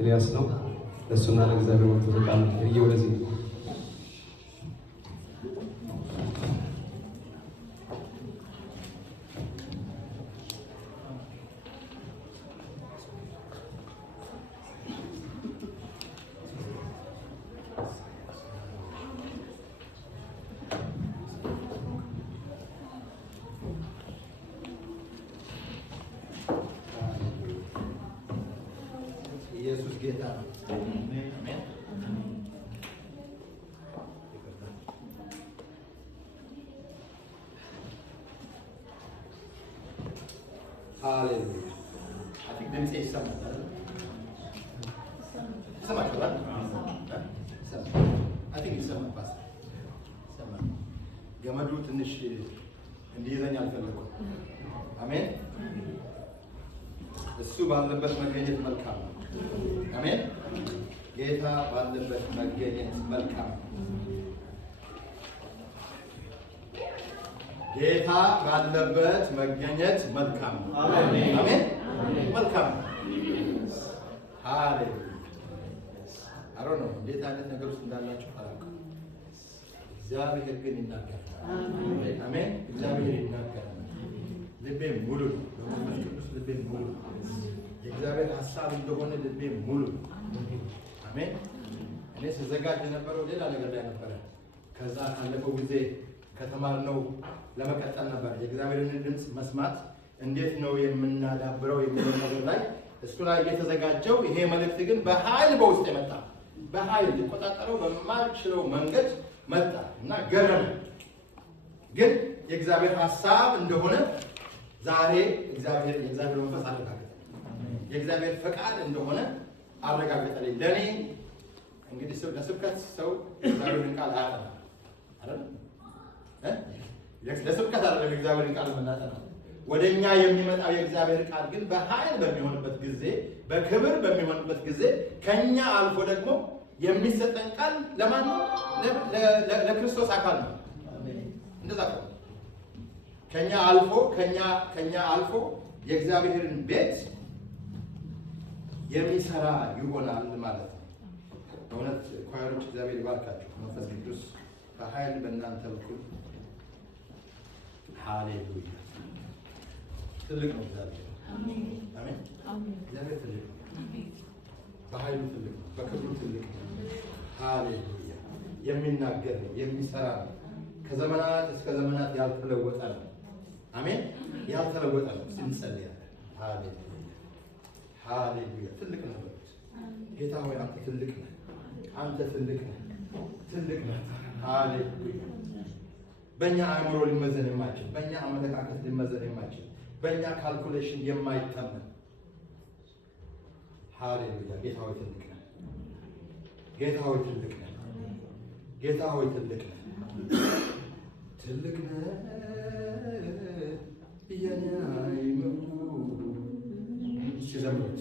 ኤልያስ ነው። ለእሱና ለእግዚአብሔር መንፈስ ቃል ወደዚህ ኢየሱስ ጌታ ነው። ሃሌሉያ። አይ ድምጼ ይሰማል። ይሰማችኋል? ይሰማል። ፓስተር ይሰማል። ገመዱ ትንሽ እንዲይዘኝ አልፈለኩም። አሜን። እሱ ባለበት መገኘት መልካም ነው። አሜን። ጌታ ባለበት መገኘት መልካም ነው። ጌታ ባለበት መገኘት መልካም ነው። አሜን። አሜን። መልካም ነው። ሃሌሉያ። አሮ ነው እንዴት አይነት ነገር ውስጥ እንዳላችሁ አላውቅም። እግዚአብሔር ግን ይናገራል። አሜን። እግዚአብሔር ይናገራል። ልቤ ሙሉ ነው። በመንፈስ ቅዱስ ልቤ ሙሉ ነው። የእግዚአብሔር ሐሳብ እንደሆነ ልቤ ሙሉ ነው። አሜን። እኔ ስዘጋጅ የነበረው ሌላ ነገር ላይ ነበረ። ከዛ ካለፈው ጊዜ ከተማርነው ለመቀጠል ነበር። የእግዚአብሔርን ድምፅ መስማት እንዴት ነው የምናዳብረው የሚለው ነገር ላይ እሱ ላይ እየተዘጋጀው፣ ይሄ መልእክት ግን በኃይል በውስጥ የመጣ በኃይል ሊቆጣጠረው በማልችለው መንገድ መጣ እና ገረመ። ግን የእግዚአብሔር ሐሳብ እንደሆነ ዛሬ የእግዚአብሔር መንፈስ አረጋገጠ። የእግዚአብሔር ፈቃድ እንደሆነ አረጋገጠልኝ። ለእኔ እንግዲህ ለስብከት ሰው እግዚአብሔርን ቃል አያጠናም አይደል? ለስብከት አይደለም የእግዚአብሔርን ቃል የምናጠናው። ወደ እኛ የሚመጣው የእግዚአብሔር ቃል ግን በኃይል በሚሆንበት ጊዜ፣ በክብር በሚሆንበት ጊዜ ከኛ አልፎ ደግሞ የሚሰጠን ቃል ለማን ነው? ለክርስቶስ አካል ነው። እንደዛ ነው። ከኛ አልፎ የእግዚአብሔርን ቤት የሚሰራ ይሆናል ማለት ነው። በእውነት ኳየሮች እግዚአብሔር ይባርካችሁ። መንፈስ ቅዱስ በኃይል በእናንተ በኩል ሃሌሉያ። ትልቅ ነው እግዚአብሔር። አሜን። እግዚአብሔር ትልቅ ነው። በኃይሉ ትልቅ ነው። በክብሩ ትልቅ ነው። ሃሌሉያ። የሚናገር ነው። የሚሰራ ነው። ከዘመናት እስከ ዘመናት ያልተለወጠ ነው። አሜን። ያልተለወጠ ነው። እንጸልያለን። ሃሌሉያ ሃሌሉያ። ትልቅ ነው። ጌታ ሆይ አንተ ትልቅ ነህ። አንተ ትልቅ ነህ። ትልቅ ነህ። ሃሌሉያ። በእኛ አእምሮ ሊመዘን የማይችል፣ በእኛ አመለካከት ሊመዘን የማይችል፣ በእኛ ካልኩሌሽን የማይተመን ሃሌሉያ። ጌታ ሆይ ትልቅ ነህ። ጌታ ሆይ ትልቅ ነህ። ጌታ ሆይ ትልቅ ነህ። ትልቅ ነህ የኔ አእምሮ ሲዘምሩት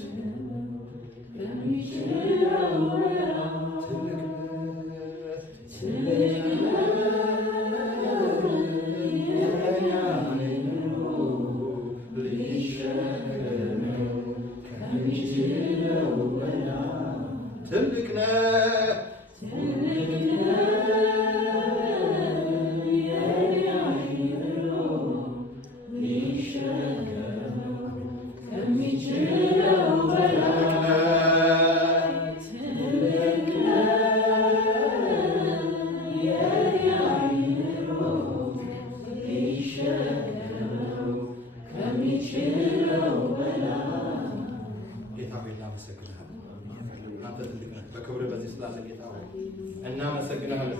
ትልቅ ነህ እናመሰግናለን።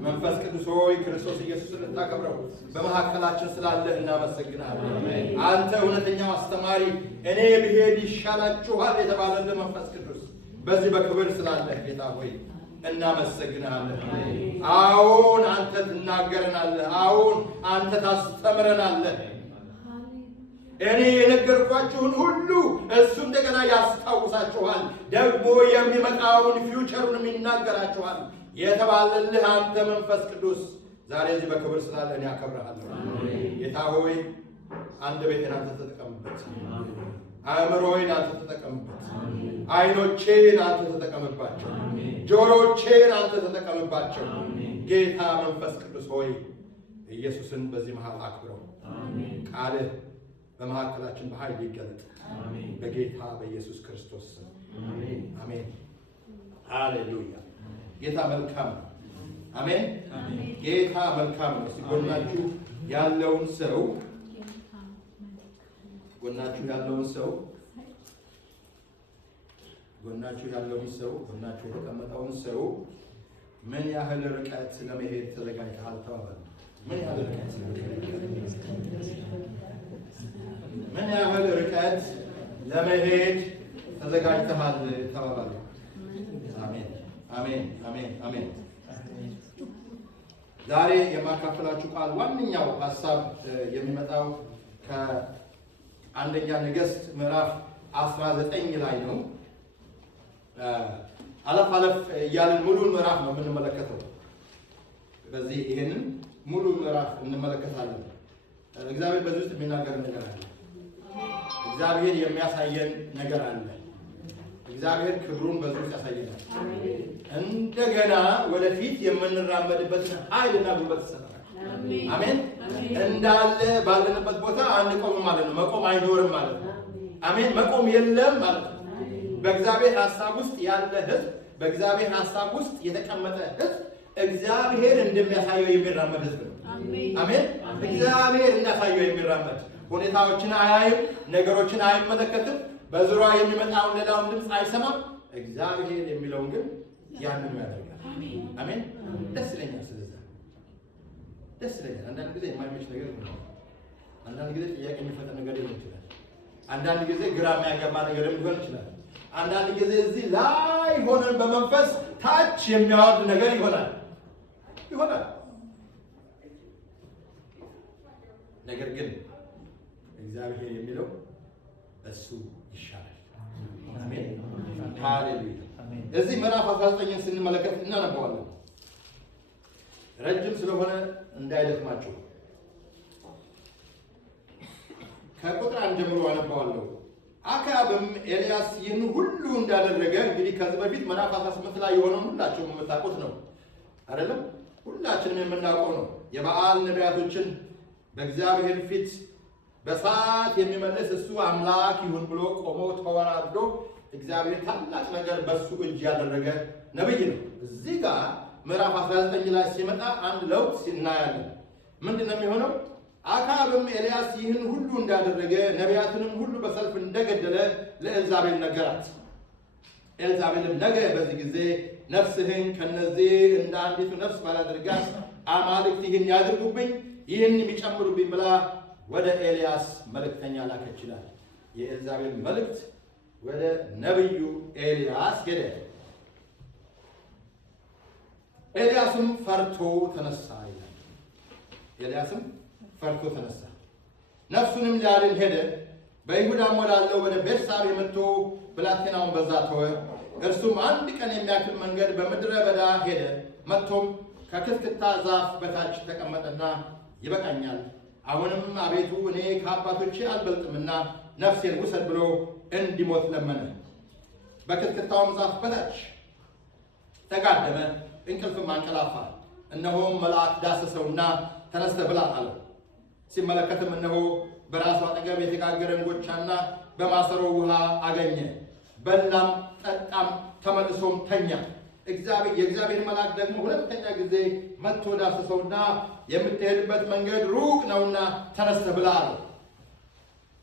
መንፈስ ቅዱስ ሆይ ክርስቶስ ኢየሱስን እንታከብረው በመካከላችን ስላለህ እናመሰግናለን። አንተ እውነተኛው አስተማሪ፣ እኔ ብሄድ ይሻላችኋል የተባለልህ መንፈስ ቅዱስ በዚህ በክብር ስላለህ ጌታ ሆይ እናመሰግናለን። አዎን አንተ ትናገረናለህ። አዎን አንተ ታስተምረናለህ። እኔ የነገርኳችሁን ሁሉ እሱ እንደገና ያስታውሳችኋል። ደግሞ የሚመጣውን ፊውቸሩንም ይናገራችኋል የተባለልህ አንተ መንፈስ ቅዱስ ዛሬ እዚህ በክብር ስላለ እኔ አከብርሃለሁ። ጌታ ሆይ አንድ ቤቴን አንተ ተጠቀምበት። አእምሮዬን አንተ ተጠቀምበት። አይኖቼን አንተ ተጠቀምባቸው። ጆሮቼን አንተ ተጠቀምባቸው። ጌታ መንፈስ ቅዱስ ሆይ ኢየሱስን በዚህ መሃል አክብረው። ቃልህ በመካከላችን በኃይል ይገለጥ በጌታ በኢየሱስ ክርስቶስ ስም አሜን። ሃሌሉያ። ጌታ መልካም ነው። አሜን። ጌታ መልካም ነው። ጎናችሁ ያለውን ሰው ጎናችሁ የተቀመጠውን ሰው ምን ያህል ርቀት ለመሄድ ተዘጋጅተሃል ተባባሉ። ምን ያህል ርቀት ለመሄድ ተዘጋጅተሃል ተባባሉ። አሜን አሜን አሜን አሜን። ዛሬ የማካፈላችሁ ቃል ዋነኛው ሐሳብ የሚመጣው ከአንደኛ ነገሥት ምዕራፍ 19 ላይ ነው። አለፍ እያልን ሙሉን ምዕራፍ ነው የምንመለከተው። በዚህ ይሄንን ሙሉ ምዕራፍ እንመለከታለን። እግዚአብሔር በዚህ ውስጥ የሚናገር ነገር አለ። እግዚአብሔር የሚያሳየን ነገር አለ። እግዚአብሔር ክብሩን በዚህ ውስጥ ያሳየናል። እንደገና ወደፊት የምንራመድበትን ኃይልና ጉልበት ይሰጠናል። አሜን። እንዳለ ባለንበት ቦታ አንቆምም ማለት ነው። መቆም አይኖርም ማለት ነው። አሜን። መቆም የለም ማለት ነው። በእግዚአብሔር ሐሳብ ውስጥ ያለ ሕዝብ፣ በእግዚአብሔር ሐሳብ ውስጥ የተቀመጠ ሕዝብ እግዚአብሔር እንደሚያሳየው የሚራመድ ሕዝብ ነው። አሜን። እግዚአብሔር እንዳሳየው የሚራመድ ሁኔታዎችን አያይም፣ ነገሮችን አይመለከትም፣ በዙሪያ የሚመጣውን ሌላውን ድምፅ አይሰማም። እግዚአብሔር የሚለውን ግን ያንኑ ያደርጋል። አሜን። ደስ ይለኛል። ስለዚህ ደስ ይለኛል። አንዳንድ ጊዜ የማይመች ነገር ይሆናል። አንዳንድ ጊዜ ጥያቄ የሚፈጥር ነገር ሊሆን ይችላል። አንዳንድ ጊዜ ግራ የሚያጋባ ነገር ሊሆን ይችላል። አንዳንድ ጊዜ እዚህ ላይ ሆነን በመንፈስ ታች የሚያወርድ ነገር ይሆናል። ነገር ግን እግዚአብሔር የሚለው እሱ ይሻላል። አሜን። ሃሌሉያ። እዚህ ምዕራፍ 19ን ስንመለከት እናነባዋለን። ረጅም ስለሆነ እንዳይደክማችሁ ከቁጥር 1 ጀምሮ አነባዋለሁ። አክዓብም ኤልያስ ይህን ሁሉ እንዳደረገ እንግዲህ ከዚህ በፊት ምዕራፍ 18 ላይ የሆነውን ሁላችሁም የምታውቁት ነው አይደለም? ሁላችንም የምናውቀው ነው። የበዓል ነቢያቶችን በእግዚአብሔር ፊት በሳት የሚመልስ እሱ አምላክ ይሁን ብሎ ቆሞ ተወራርዶ እግዚአብሔር ታላቅ ነገር በሱ እጅ ያደረገ ነብይ ነው። እዚህ ጋር ምዕራፍ 19 ላይ ሲመጣ አንድ ለውጥ እናያለን። ምንድን ነው የሚሆነው? አክዓብም ኤልያስ ይህን ሁሉ እንዳደረገ ነቢያትንም ሁሉ በሰልፍ እንደገደለ ለኤልዛቤል ነገራት። ኤልዛቤልም ነገ በዚህ ጊዜ ነፍስህን ከነዚህ እንደ አንዲቱ ነፍስ ባላደርጋት አማልክት ይህን ያድርጉብኝ፣ ይህን የሚጨምሩብኝ ብላ ወደ ኤልያስ መልእክተኛ ላከች ይላል። የኤልዛቤል መልእክት ወደ ነቢዩ ኤልያስ ሄደ። ኤልያስም ፈርቶ ተነሳ ይላል። ኤልያስም ፈርቶ ተነሳ፣ ነፍሱንም ሊያድን ሄደ። በይሁዳም ወዳለው ወደ ቤርሳቤ መጥቶ ብላቴናውን በዛ ተወ። እርሱም አንድ ቀን የሚያክል መንገድ በምድረ በዳ ሄደ። መጥቶም ከክትክታ ዛፍ በታች ተቀመጠና ይበቃኛል፣ አሁንም አቤቱ እኔ ከአባቶቼ አልበልጥምና ነፍሴን ውሰድ ብሎ እንዲሞት ለመነ። በክትክታውም ዛፍ በታች ተጋደመ፣ እንቅልፍም አንቀላፋ። እነሆም መልአክ ዳሰሰውና ተነስተህ ብላ አለው። ሲመለከትም እነሆ በራሱ አጠገብ የተጋገረ እንጎቻና በማሰሮ ውሃ አገኘ። በላም ጠጣም፣ ተመልሶም ተኛ። የእግዚአብሔር መልአክ ደግሞ ሁለተኛ ጊዜ መጥቶ ዳሰሰውና የምትሄድበት መንገድ ሩቅ ነውና ተነስተህ ብላ አለው።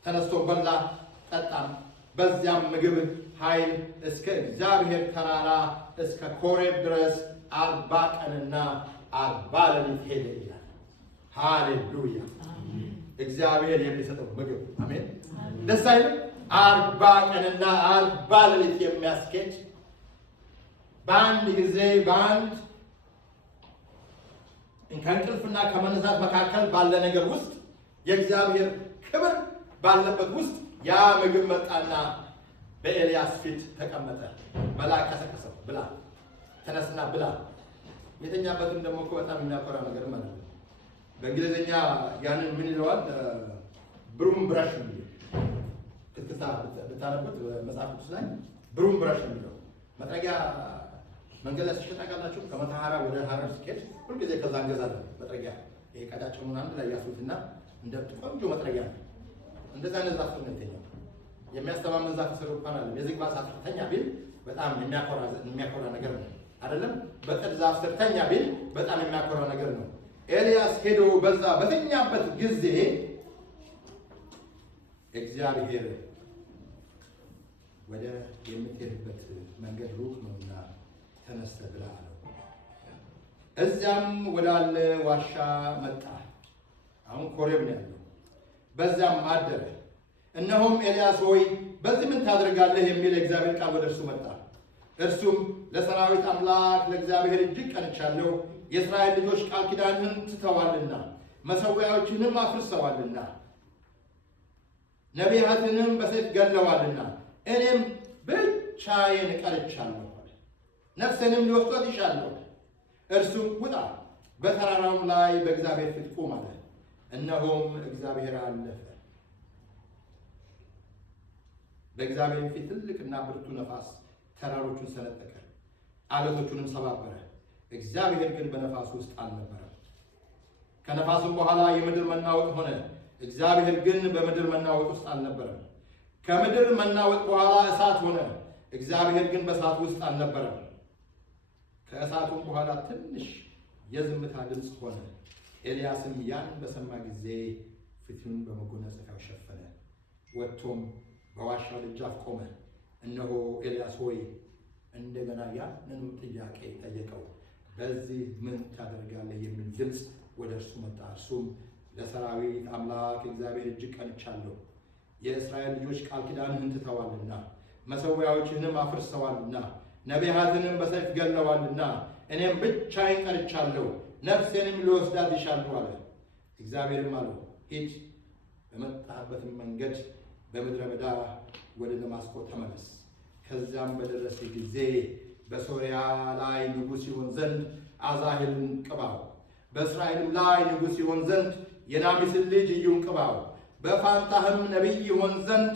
ተነስቶም በላ ጠጣም። በዚያም ምግብ ኃይል እስከ እግዚአብሔር ተራራ እስከ ኮሬብ ድረስ 40 ቀንና 40 ሌሊት ሄደ ይላል። ሃሌሉያ! እግዚአብሔር የሚሰጠው ምግብ አሜን። ደስ አይልም? 40 ቀንና 40 ሌሊት የሚያስኬድ በአንድ ጊዜ በአንድ ከእንቅልፍና ከመነሳት መካከል ባለ ነገር ውስጥ የእግዚአብሔር ክብር ባለበት ውስጥ ያ ምግብ መጣና በኤልያስ ፊት ተቀመጠ። መልአክ ቀሰቀሰው፣ ብላ ተነስና ብላ። የተኛበትን ደግሞ እኮ በጣም የሚያኮራ ነገር ማለት ነው። በእንግሊዝኛ ያንን ምን ይለዋል? ብሩም ብራሽ ነው። ብታነቡት መጽሐፍ ቅዱስ ላይ ብሩም ብረሽ የሚለው መጥረጊያ መንገድ ላይ ሲሸጥ ታውቃላችሁ። ከመተሐራ ወደ ሐረር ሲኬድ ሁልጊዜ ከዛ እንገዛለን መጥረጊያ። ይሄ ቀጫጭኑን አንድ ላይ ያስሩትና እንደ ቆንጆ መጥረጊያ ነው። እንደዛ አይነት ዛፍ ነው የተኛው። የሚያስተማምን ዛፍ ስር እንኳን አለ። የዝግባ ዛፍ ስር ተኛ ቢል በጣም የሚያኮራ ነገር ነው አይደለም? በጥድ ዛፍ ስር ተኛ ቢል በጣም የሚያኮራ ነገር ነው። ኤልያስ ሄዶ በዛ በተኛበት ጊዜ እግዚአብሔር ወደ የምትሄድበት መንገድ ሩቅ ነውና ተነስተህ ብላ አለው። እዚያም ወዳለ ዋሻ መጣ። አሁን ኮሬብ ነው ያለው። በዚያም አደረ። እነሆም ኤልያስ ሆይ በዚህ ምን ታደርጋለህ የሚል የእግዚአብሔር ቃል ወደ እርሱ መጣ። እርሱም ለሰራዊት አምላክ ለእግዚአብሔር እጅግ ቀንቻለሁ። የእስራኤል ልጆች ቃል ኪዳንህን ትተዋልና መሠዊያዎችህንም አፍርሰዋልና ነቢያትንም በሰይፍ ገድለዋልና እኔም ብቻዬን ቀርቻለሁ፣ ነፍሴንም ሊወስዷት ይሻለሁ። እርሱም ውጣ፣ በተራራውም ላይ በእግዚአብሔር ፊት ቁም አለ። እነሆም እግዚአብሔር አለፈ። በእግዚአብሔር ፊት ትልቅና ብርቱ ነፋስ ተራሮቹን ሰነጠቀ፣ ዓለቶቹንም ሰባበረ። እግዚአብሔር ግን በነፋሱ ውስጥ አልነበረም። ከነፋሱም በኋላ የምድር መናወጥ ሆነ። እግዚአብሔር ግን በምድር መናወጥ ውስጥ አልነበረም። ከምድር መናወጥ በኋላ እሳት ሆነ። እግዚአብሔር ግን በእሳት ውስጥ አልነበረም። ከእሳቱም በኋላ ትንሽ የዝምታ ድምፅ ሆነ። ኤልያስም ያን በሰማ ጊዜ ፊቱን በመጎናጸፊያው ሸፈነ፣ ወጥቶም በዋሻው ደጃፍ ቆመ። እነሆ ኤልያስ ሆይ እንደገና ያንኑ ጥያቄ ጠየቀው። በዚህ ምን ታደርጋለህ የሚል ድምፅ ወደ እርሱ መጣ። እርሱም ለሰራዊት አምላክ እግዚአብሔር እጅግ ቀንቻለሁ። የእስራኤል ልጆች ቃል ኪዳንህን ትተዋልና መሠዊያዎችህንም አፍርሰዋልና ነቢያትንም በሰይፍ ገድለዋልና እኔም ብቻዬን ቀርቻለሁ፣ ነፍሴንም ሊወስዳት ይሻሉ አለ። እግዚአብሔርም አለው ሂድ፣ በመጣህበትም መንገድ በምድረ በዳ ወደ ደማስቆ ተመለስ። ከዚያም በደረሰ ጊዜ በሶርያ ላይ ንጉሥ ይሆን ዘንድ አዛሄልን ቅባው፣ በእስራኤልም ላይ ንጉሥ ይሆን ዘንድ የናቢስን ልጅ ኢዩን ቅባው። በፋንታህም ነቢይ ይሆን ዘንድ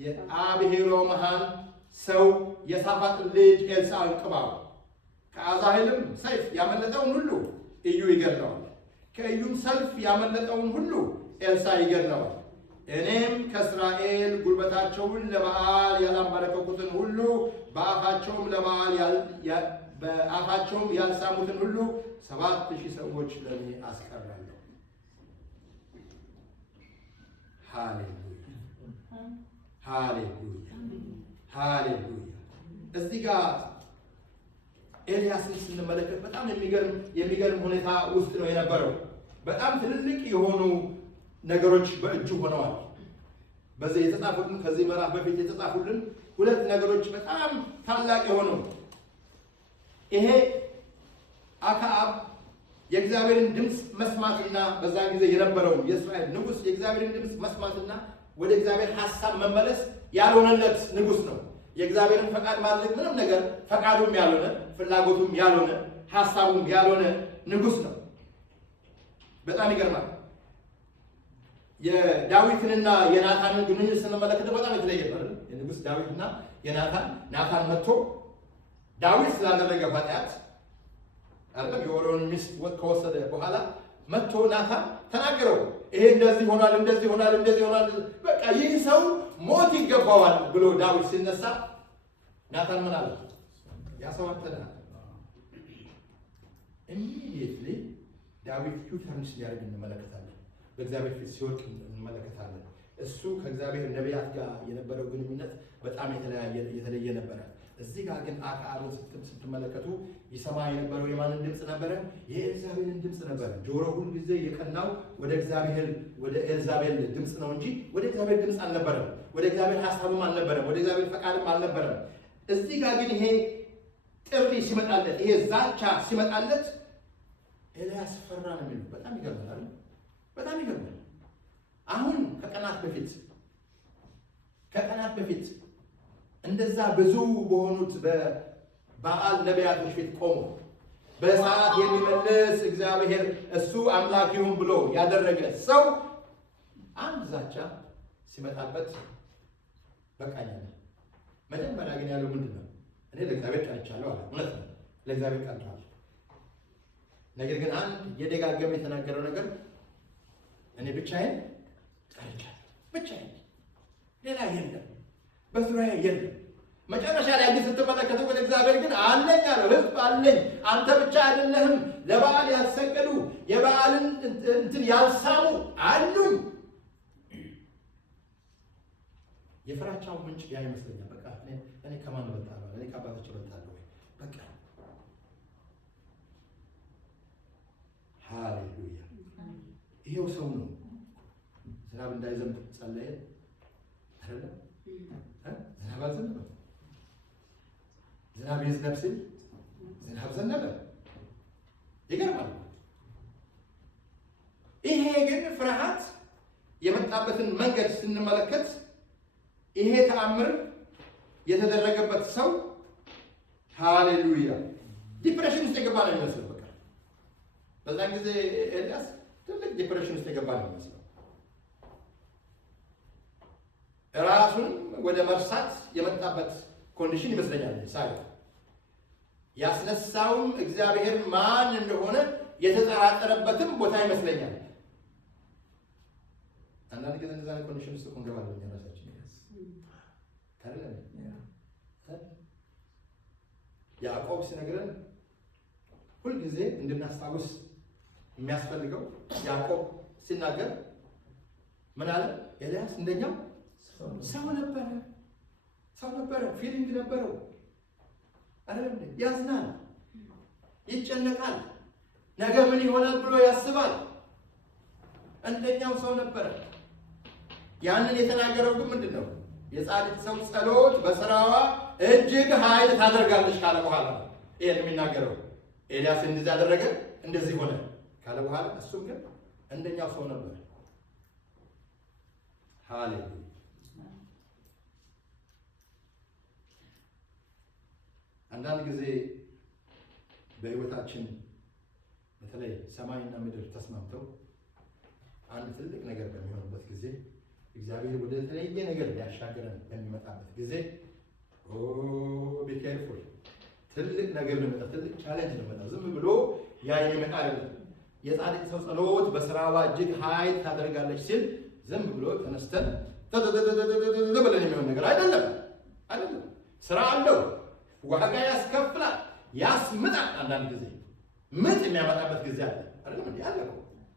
የአብሔሮምሃን ሰው የሳፋጥን ልጅ ኤልሳዕን ቅባው። ከአዛሄልም ሰይፍ ያመለጠውን ሁሉ ኢዩ ይገድለዋል፣ ከኢዩም ሰልፍ ያመለጠውን ሁሉ ኤልሳዕ ይገድለዋል። እኔም ከእስራኤል ጉልበታቸውን ለበዓል ያላንበረከኩትን ሁሉ በአፋቸውም ያልሳሙትን ሁሉ 7,000 ሰዎች ለእኔ አስቀራለሁ። ሃሌሉያ ሃሌሉያ ሃሌሉያ። እዚህ ጋር ኤልያስን ስንመለከት በጣም የሚገርም ሁኔታ ውስጥ ነው የነበረው። በጣም ትልልቅ የሆኑ ነገሮች በእጁ ሆነዋል። በዚህ የተጻፉልን ከዚህ ምዕራፍ በፊት የተጻፉልን ሁለት ነገሮች በጣም ታላቅ የሆኑ ይሄ አክዓብ የእግዚአብሔርን ድምፅ መስማትና በዛ ጊዜ የነበረውን የእስራኤል ንጉሥ የእግዚአብሔርን ድምፅ መስማትና ወደ እግዚአብሔር ሐሳብ መመለስ ያልሆነለት ንጉሥ ነው። የእግዚአብሔርን ፈቃድ ማድረግ ምንም ነገር ፈቃዱም ያልሆነ ፍላጎቱም ያልሆነ ሐሳቡም ያልሆነ ንጉሥ ነው። በጣም ይገርማል። የዳዊትንና የናታንን ግንኙነት ስንመለከት በጣም የተለየ ነው። የንጉሥ ዳዊትና ናታን መጥቶ ዳዊት ስላደረገ ኃጢአት አይደለም የኦሪዮን ሚስት ከወሰደ በኋላ መጥቶ ናታን ተናገረው። ይሄ እንደዚህ ሆኗል፣ እንደዚህ ሆኗል፣ እንደዚህ ሆኗል፣ በቃ ይህ ሰው ሞት ይገባዋል ብሎ ዳዊት ሲነሳ ናታን ምን አለ? ያሰዋተና ኢሚዲየትሊ ዳዊት ዩተርን ሲያደርግ እንመለከታለን። በእግዚአብሔር ፊት ሲወድቅ እንመለከታለን። እሱ ከእግዚአብሔር ነቢያት ጋር የነበረው ግንኙነት በጣም የተለየ ነበረ። እዚህ ጋር ግን አክዓብን ስትመለከቱ ይሰማ የነበረው የማንን ድምፅ ነበረ? የኤልዛቤልን ድምፅ ነበረ። ጆሮ ሁል ጊዜ የቀናው ወደ ኤልዛቤል ድምፅ ነው እንጂ ወደ እግዚአብሔር ድምፅ አልነበረም። ወደ እግዚአብሔር ሐሳብም አልነበረም። ወደ እግዚአብሔር ፈቃድም አልነበረም። እዚህ ጋር ግን ይሄ ጥሪ ሲመጣለት፣ ይሄ ዛቻ ሲመጣለት ኤልያስ ፈራ ነው የሚለው። በጣም ይገርማል። በጣም ይገርማል። አሁን ከቀናት በፊት እንደዛ ብዙ በሆኑት በበዓል ነቢያቶች ፊት ቆሞ በሰዓት የሚመልስ እግዚአብሔር እሱ አምላክ ይሁን ብሎ ያደረገ ሰው አንድ ዛቻ ሲመጣበት በቃኝ አለ። መጀመሪያ ግን ያለው ምንድን ነው? እኔ ለእግዚአብሔር ቀንቻለሁ አለ። እውነት ነው፣ ለእግዚአብሔር ቀንቷል። ነገር ግን አንድ የደጋገመ የተናገረው ነገር እኔ ብቻዬን ቀንቻለሁ፣ ብቻዬን፣ ሌላ የለም፣ በዙሪያዬ የለም። መጨረሻ ላይ ግን ስትመለከቱ ወደ እግዚአብሔር ግን አለኝ አለው። ሕዝብ አለኝ። አንተ ብቻ አይደለህም። ለበዓል ያልሰገዱ የበዓልን እንትን ያልሳሙ አሉኝ። የፍራቻው ምንጭ ያ ይመስለኛል። በቃ እኔ ከማን እበልጣለሁ? እኔ ከአባቶች እበልጣለሁ ወይ? በቃ ሃሌሉያ። ይሄው ሰው ነው ዝናብ እንዳይዘንብ ጸለየ አይደለም? ዝናብ አልዘነበም። ዝናብ ይዝነብ ሲል ዝናብ ዘነበ። ይገርማል። ይሄ ግን ፍርሃት የመጣበትን መንገድ ስንመለከት ይሄ ተአምር የተደረገበት ሰው ሃሌሉያ ዲፕሬሽን ውስጥ የገባ ነው የሚመስለው። በቃ በዛን ጊዜ ኤልያስ ትልቅ ዲፕሬሽን ውስጥ የገባ ነው የሚመስለው። ራሱን ወደ መርሳት የመጣበት ኮንዲሽን ይመስለኛል። ሳይ ያስነሳውም እግዚአብሔር ማን እንደሆነ የተጠራጠረበትም ቦታ ይመስለኛል። አንዳንድ ጊዜ እንደዛ አይነት ኮንዲሽን ውስጥ እንገባለን እኛ ራሳችን ታዲያ ያዕቆብ ሲነግረን ሁልጊዜ እንድናስታውስ የሚያስፈልገው ያዕቆብ ሲናገር ምን አለ? ኤልያስ እንደኛው ሰው ነበረ፣ ፊሊንግ ነበረው አይደለም? ያዝናል፣ ይጨነቃል፣ ነገ ምን ይሆናል ብሎ ያስባል። እንደኛው ሰው ነበረ። ያንን የተናገረው ግን ምንድን ነው? የጻድቅ ሰው ጸሎት በስራዋ እጅግ ኃይል ታደርጋለች ካለ በኋላ ይሄን የሚናገረው። ኤልያስ እንደዚህ አደረገ፣ እንደዚህ ሆነ ካለ በኋላ እሱም ግን እንደኛው ሰው ነበር። ሃሌሉያ። አንዳንድ ጊዜ በህይወታችን በተለይ ሰማይና ምድር ተስማምተው አንድ ትልቅ ነገር በሚሆንበት ጊዜ እግዚአብሔር ወደ ተለየ ነገር ሊያሻገረን በሚመጣበት ጊዜ ቢ ኬርፉል። ትልቅ ነገር ነው የሚመጣው፣ ትልቅ ቻሌንጅ ነው የሚመጣው። ዝም ብሎ ያ የሚመጣ አይደለም። የጻድቅ ሰው ጸሎት በስራዋ እጅግ ኃይል ታደርጋለች ሲል ዝም ብሎ ተነስተን ብለን የሚሆን ነገር አይደለም። ስራ አለው፣ ዋጋ ያስከፍላል፣ ያስምጣል። አንዳንድ ጊዜ ምጥ የሚያመጣበት ጊዜ አለ አይደለም? እንዴ አለ፣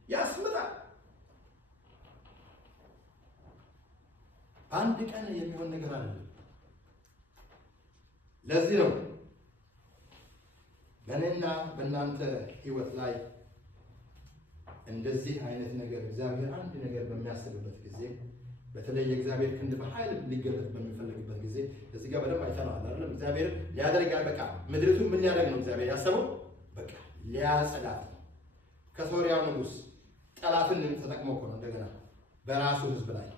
ያስምጣል። አንድ ቀን የሚሆን ነገር አለ። ለዚህ ነው በእኔና በእናንተ ህይወት ላይ እንደዚህ አይነት ነገር እግዚአብሔር አንድ ነገር በሚያስብበት ጊዜ፣ በተለይ የእግዚአብሔር ክንድ በኃይል ሊገለጥ በሚፈልግበት ጊዜ እዚህ ጋር በደንብ አይተናል አይደል? እግዚአብሔር ሊያደርግ በቃ ምድሪቱን ምን ሊያደርግ ነው እግዚአብሔር ያሰበው? በቃ ሊያጸዳት ነው። ከሶርያው ንጉሥ ጠላትን ተጠቅሞ እኮ ነው እንደገና በራሱ ህዝብ ላይ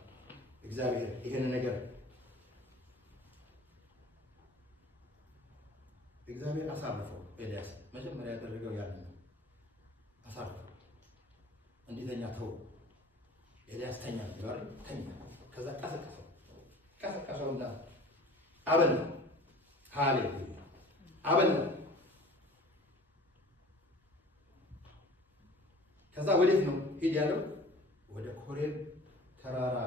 እግዚአብሔር ይሄን ነገር እግዚአብሔር አሳረፈው። ኤልያስ መጀመሪያ ያደረገው ያንን ነው፣ አሳረፈው። እንዲተኛ ተው። ኤልያስ ተኛ ይባል ተኛ። ከዛ ቀሰቀሰውና አበላው። ሃሌሉያ አበላው። ከዛ ወዴት ነው ሂድ ያለው? ወደ ኮሬብ ተራራ።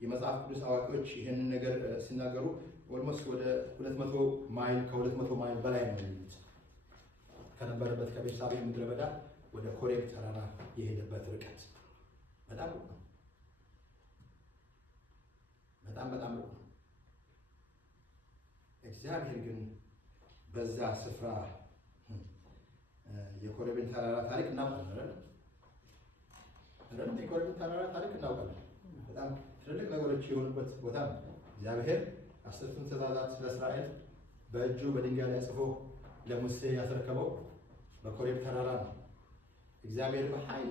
የመጽሐፍ ቅዱስ አዋቂዎች ይህንን ነገር ሲናገሩ ኦልሞስት ወደ 200 ማይል ከ200 ማይል በላይ ነው የሚሉት ከነበረበት ከቤርሳቤህ ምድረ በዳ ወደ ኮሬብ ተራራ የሄደበት ርቀት በጣም ነው። በጣም ነው። እግዚአብሔር ግን በዛ ስፍራ የኮሬብን ተራራ ታሪክ እናውቃለን። የኮሬብን ተራራ ታሪክ እናውቃለን። በጣም ትልልቅ ነገሮች የሆኑበት ቦታ ነው። እግዚአብሔር 10ቱን ትእዛዛት ለእስራኤል በእጁ በድንጋይ ላይ ጽፎ ለሙሴ ያስረከበው በኮሬብ ተራራ ነው። እግዚአብሔር በኃይል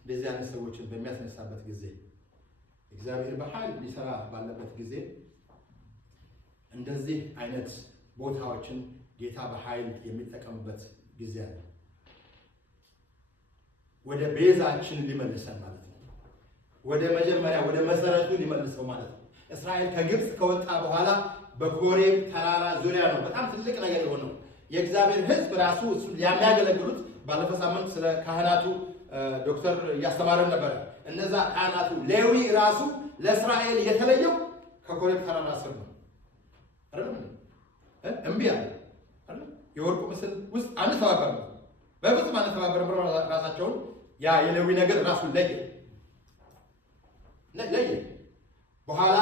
እንደዚህ አይነት ሰዎችን በሚያስነሳበት ጊዜ፣ እግዚአብሔር በኃይል ሊሰራ ባለበት ጊዜ እንደዚህ አይነት ቦታዎችን ጌታ በኃይል የሚጠቀምበት ጊዜ አለ። ወደ ቤዛችን ሊመልሰን ማለት ነው። ወደ መጀመሪያ ወደ መሰረቱ ሊመልሰው ማለት ነው። እስራኤል ከግብፅ ከወጣ በኋላ በኮሬብ ተራራ ዙሪያ ነው በጣም ትልቅ ነገር የሆነው። የእግዚአብሔር ሕዝብ ራሱ እሱ የሚያገለግሉት ባለፈው ሳምንት ስለ ካህናቱ ዶክተር እያስተማረን ነበር። እነዛ ካህናቱ ሌዊ ራሱ ለእስራኤል የተለየው ከኮሬብ ተራራ ስር ነው አይደል? እምቢ አለ አይደል? የወርቁ ምስል ውስጥ አንተባበርም፣ በፍጹም አንተባበርም ብለው ራሳቸውን ያ የሌዊ ነገር ራሱን ለየ። በኋላ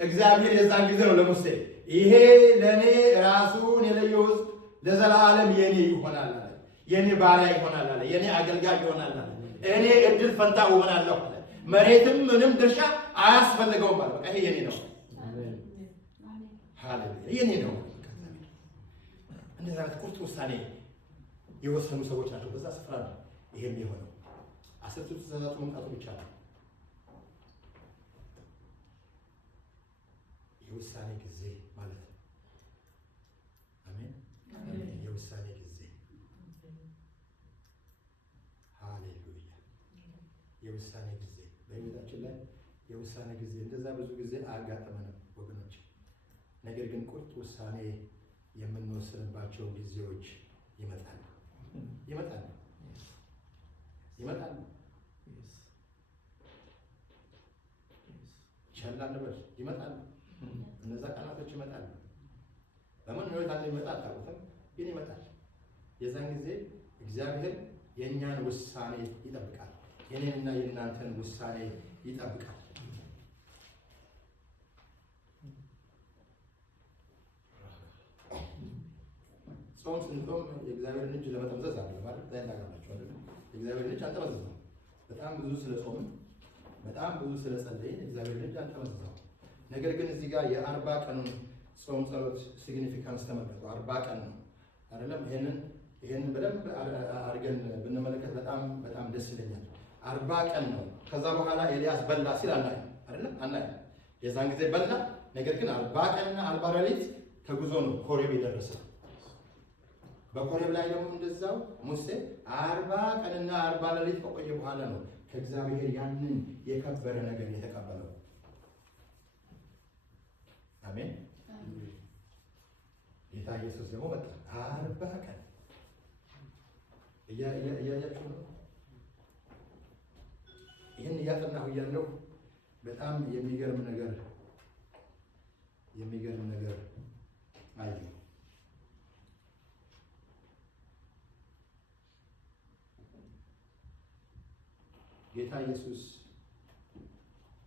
እግዚአብሔር የዛን ጊዜ ነው ለሙሴ ይሄ ለእኔ ራሱን የለየው ሕዝብ ለዘላለም የኔ ይሆናል አለ። የኔ ባሪያ ይሆናል አለ። የኔ አገልጋይ ይሆናል አለ። እኔ እድል ፈንታ እሆናለሁ አለ። መሬትም ምንም ድርሻ አያስፈልገውም አለ። በቃ ይሄ የኔ ነው። ሃሌሉያ የኔ ነው። እንደዛ ቁርጥ ውሳኔ የወሰኑ ሰዎች ናቸው። በዛ ስፍራ ነው ይሄም የሆነው። አስርቱ ትእዛዛት መምጣቱ ብቻ ነው። የውሳኔ ጊዜ ማለት ነው። አሜን። የውሳኔ ጊዜ ሃሌሉያ። የውሳኔ ጊዜ በሕይወታችን ላይ የውሳኔ ጊዜ እንደዛ ብዙ ጊዜ አያጋጥመንም ወገኖች። ነገር ግን ቁርጥ ውሳኔ የምንወስንባቸው ጊዜዎች ይመጣሉ። ቸል አንበል፣ ይመጣሉ። እነዛ ቀናቶች ይመጣሉ። በምን ህይወት አለ ይመጣ አታውቁትም፣ ግን ይመጣል። የዛን ጊዜ እግዚአብሔር የእኛን ውሳኔ ይጠብቃል። የኔንና የእናንተን ውሳኔ ይጠብቃል። ጾም ስንጾም የእግዚአብሔርን እጅ ለመጠምዘዝ አለ ማለት ላይ ታውቃላችሁ አይደል? የእግዚአብሔርን እጅ አንጠመዝዘው። በጣም ብዙ ስለ ጾምን፣ በጣም ብዙ ስለ ጸለይን የእግዚአብሔርን እጅ አንጠመዝዘው። ነገር ግን እዚህ ጋር የ40 ቀኑን ጾም ጸሎት ሲግኒፊካንስ ተመልከቱ። 40 ቀን ነው አይደለም? ይሄንን በደንብ አድርገን ብንመለከት በጣም ደስ ይለኛል። 40 ቀን ነው። ከዛ በኋላ ኤልያስ በላ ሲል አናይም አይደለም? አናይም። የዛን ጊዜ በላ። ነገር ግን 40 ቀንና 40 ሌሊት ተጉዞ ነው ኮሬብ የደረሰው። በኮሬብ ላይ ደግሞ እንደዛው ሙሴ 40 ቀንና 40 ሌሊት ከቆየ በኋላ ነው ከእግዚአብሔር ያንን የከበረ ነገር የተቀበለው። አሜን። ጌታ ኢየሱስ ደግሞ መጣ። 40 ቀን እያያችሁ ነው። ይህን እያጠናሁ እያለሁ በጣም የሚገርም ነገር አየሁ። ጌታ ኢየሱስ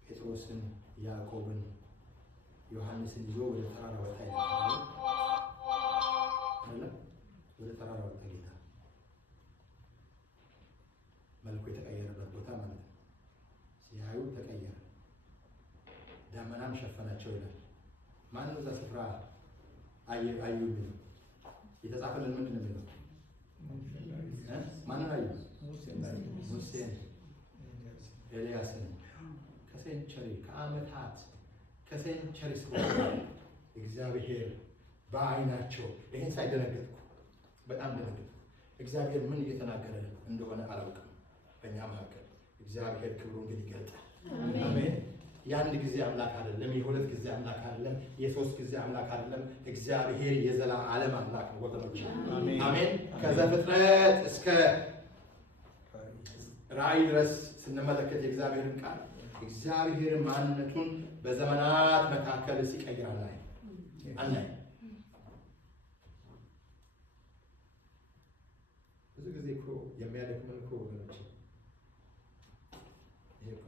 ጴጥሮስን፣ ያዕቆብን፣ ዮሐንስን ይዞ ወደ ተራራ ወጣ አይደለም? ወደ ተራራ ወጣ ጌታ። መልኩ የተቀየረበት ቦታ ማለት ነው። ሲያዩ ተቀየረ። ደመናም ሸፈናቸው ይላል። ማንም እዛ ስፍራ አዩ የሚለው የተጻፈልን ምንድን ነው የሚለው? ማንን አዩ? ሙሴን፣ ኤልያስን ከሴንቸሪ እግዚአብሔር በዓይናቸው ይህን ሳይደነገጥኩ በጣም ደነገጥኩ። እግዚአብሔር ምን እየተናገረ እንደሆነ አላውቅም። በእኛ መካከል እግዚአብሔር ክብሩን ግን ይገልጣል። አሜን። የአንድ ጊዜ አምላክ አይደለም፣ የሁለት ጊዜ አምላክ አይደለም፣ የሶስት ጊዜ አምላክ አይደለም። እግዚአብሔር የዘላለም አምላክ ነው ወገኖች። አሜን። ከዘፍጥረት እስከ ራእይ ድረስ ስንመለከት የእግዚአብሔርን ቃል እግዚአብሔር ማንነቱን በዘመናት መካከል ሲቀይር አናይ። ብዙ ጊዜ እኮ የሚያደክመን እኮ ወገኖች ይሄ እኮ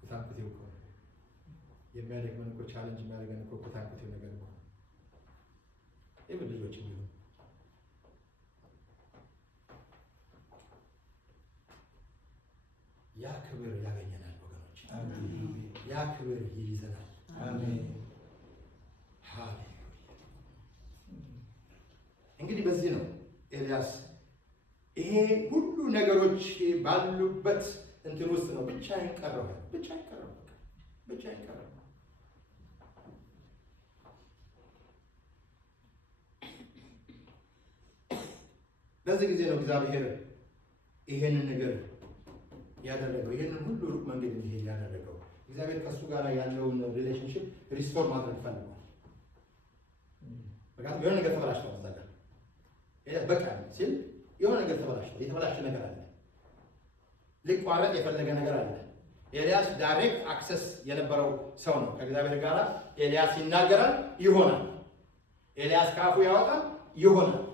ኩታንኩቴው እኮ የሚያደክመን እኮ ቻሌንጅ የሚያደርገን እኮ ኩታንኩቴው ነገር እኮ ይሄ ልጆች ቢሆን ያ ክብር ያገኘናል ወገኖች። ያ ክብር ይይዘናል። አሜን። ሃሌሉያ። እንግዲህ በዚህ ነው ኤልያስ ይሄ ሁሉ ነገሮች ባሉበት እንትን ውስጥ ነው ብቻዬን ቀረሁ። በዚህ ጊዜ ነው እግዚአብሔር ይሄንን ነገር ያደረገው? ይህንን ሁሉ ሩቅ መንገድ እንዲሄድ ያደረገው እግዚአብሔር ከእሱ ጋር ያለውን ሪሌሽንሽፕ ሪስቶር ማድረግ ፈልጓል። ምክንያቱም የሆነ ነገር ተበላሽቷል። እዛ ጋር ኤልያስ በቃ ሲል የሆነ ነገር ተበላሽቷል። የተበላሸ ነገር አለ። ሊቋረጥ የፈለገ ነገር አለ። ኤልያስ ዳይሬክት አክሰስ የነበረው ሰው ነው ከእግዚአብሔር ጋር። ኤልያስ ይናገራል፣ ይሆናል። ኤልያስ ካፉ ያወጣል፣ ይሆናል።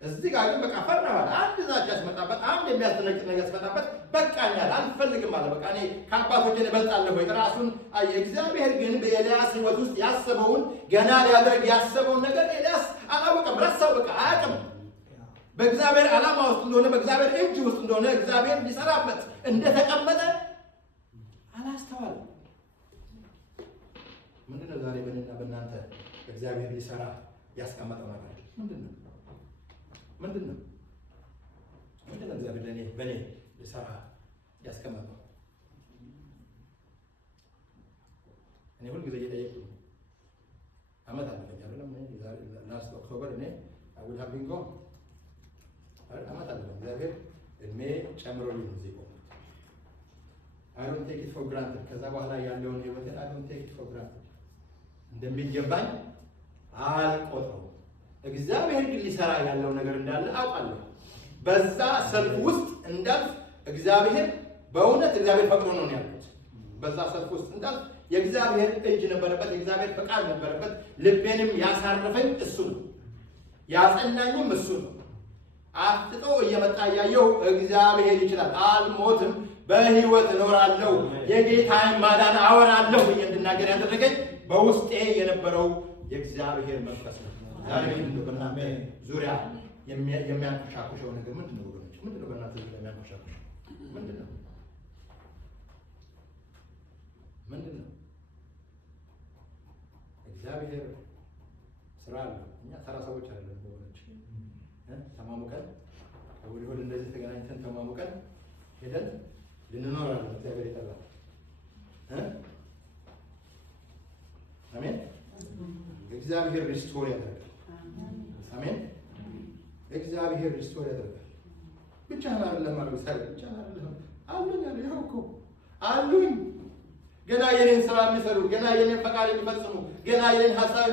እዚህ ጋር ግን በቃ ፈራዋል። አንድ ዛቻ ሲመጣበት፣ አንድ የሚያስደነግጥ ነገር ሲመጣበት በቃኛል፣ አልፈልግም አለ። በቃ እኔ ከአባቶቼ እበልጣለሁ ወይ? ራሱን አየ። እግዚአብሔር ግን በኤልያስ ሕይወት ውስጥ ያሰበውን ገና ሊያደርግ ያሰበውን ነገር ኤልያስ አላወቀም፣ ረሳው። በቃ አያውቅም። በእግዚአብሔር ዓላማ ውስጥ እንደሆነ፣ በእግዚአብሔር እጅ ውስጥ እንደሆነ፣ እግዚአብሔር ሊሰራበት እንደተቀመጠ አላስተዋልም። ምንድነው ዛሬ በእኔና በእናንተ እግዚአብሔር ሊሰራ ያስቀመጠው ነገር ምንድን ነው? ምንድን ነው? እግዚአብሔር በእኔ ሊሰራ ያስቀመጠው? እኔ ሁልጊዜ እየጠየቁ ዓመት አለፈኝ አይደለም። ላስት ኦክቶበር እኔ ውድ ሃቭ ቢን ጎን ዓመት አለፈኝ። እግዚአብሔር እድሜ ጨምሮልኝ እዚህ ቆምኩት። አይ ዶንት ቴክ ኢት ፎር ግራንትድ። ከዛ በኋላ ያለውን ህይወቴን አይ ዶንት ቴክ ኢት ፎር ግራንትድ፣ እንደሚገባኝ አልቆጥረውም። እግዚአብሔር ግን ሊሰራ ያለው ነገር እንዳለ አውቃለሁ። በዛ ሰልፍ ውስጥ እንዳልፍ እግዚአብሔር በእውነት እግዚአብሔር ፈቅዶ ነው ያልኩት። በዛ ሰልፍ ውስጥ እንዳልፍ የእግዚአብሔር እጅ ነበረበት፣ የእግዚአብሔር ፈቃድ ነበረበት። ልቤንም ያሳረፈኝ እሱ ነው፣ ያጸናኝም እሱ ነው። አፍጥጦ እየመጣ እያየሁ እግዚአብሔር ይችላል፣ አልሞትም፣ በህይወት እኖራለሁ፣ የጌታዬን ማዳን አወራለሁ ብዬ እንድናገር ያደረገኝ በውስጤ የነበረው የእግዚአብሔር መንፈስ ነው። ዛሬ ምንድነው በእናንተ ዙሪያ የሚያንኮሻኮሸው ነገር ምንድነው ወገኖች? ምንድነው በእናንተ ዙሪያ የሚያንኮሻኮሸው? ምንድነው? እግዚአብሔር ስራ አለው። እኛ ተራ ሰዎች አይደለም ወገኖች። ተማሙቀን ወደ ወደ እንደዚህ ተገናኝተን ተማሙቀን ሄደን ልንኖር አለ እግዚአብሔር ይጠራል። አሜን። እግዚአብሔር ሪስቶር ያደርጋል። አሜን። እግዚአብሔር ሪስቶር ያደርጋል። ብቻህን አይደለም ማለት ሳይሆን ብቻህን አይደለም አሉኝ አለ። ይኸው እኮ አሉኝ ገና የኔን ስራ የሚሰሩ፣ ገና የኔን ፈቃድ የሚፈጽሙ፣ ገና የኔን ሐሳብ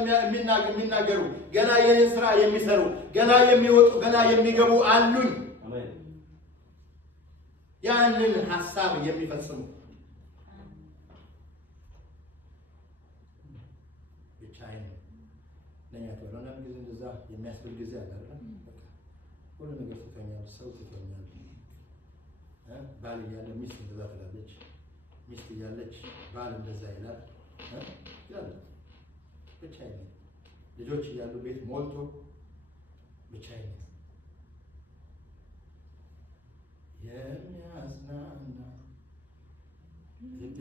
የሚናገሩ፣ ገና የኔን ስራ የሚሰሩ፣ ገና የሚወጡ፣ ገና የሚገቡ አሉኝ። አሜን። ያንን ሐሳብ የሚፈጽሙ ብቻዬን ነኝ አትበል። ጊዜ እንደዛ የሚያስብል ጊዜ አለ አይደል? በቃ ሁሉ ነገር ትቶኛል፣ ሰው ትቶኛል። ባል እያለ ሚስት እንደዛ ትላለች፣ ሚስት እያለች ባል እንደዛ ይላል ይላል። ብቻዬን ነኝ። ልጆች እያሉ ቤት ሞልቶ ብቻዬን ነኝ። የሚያዝናና ልብ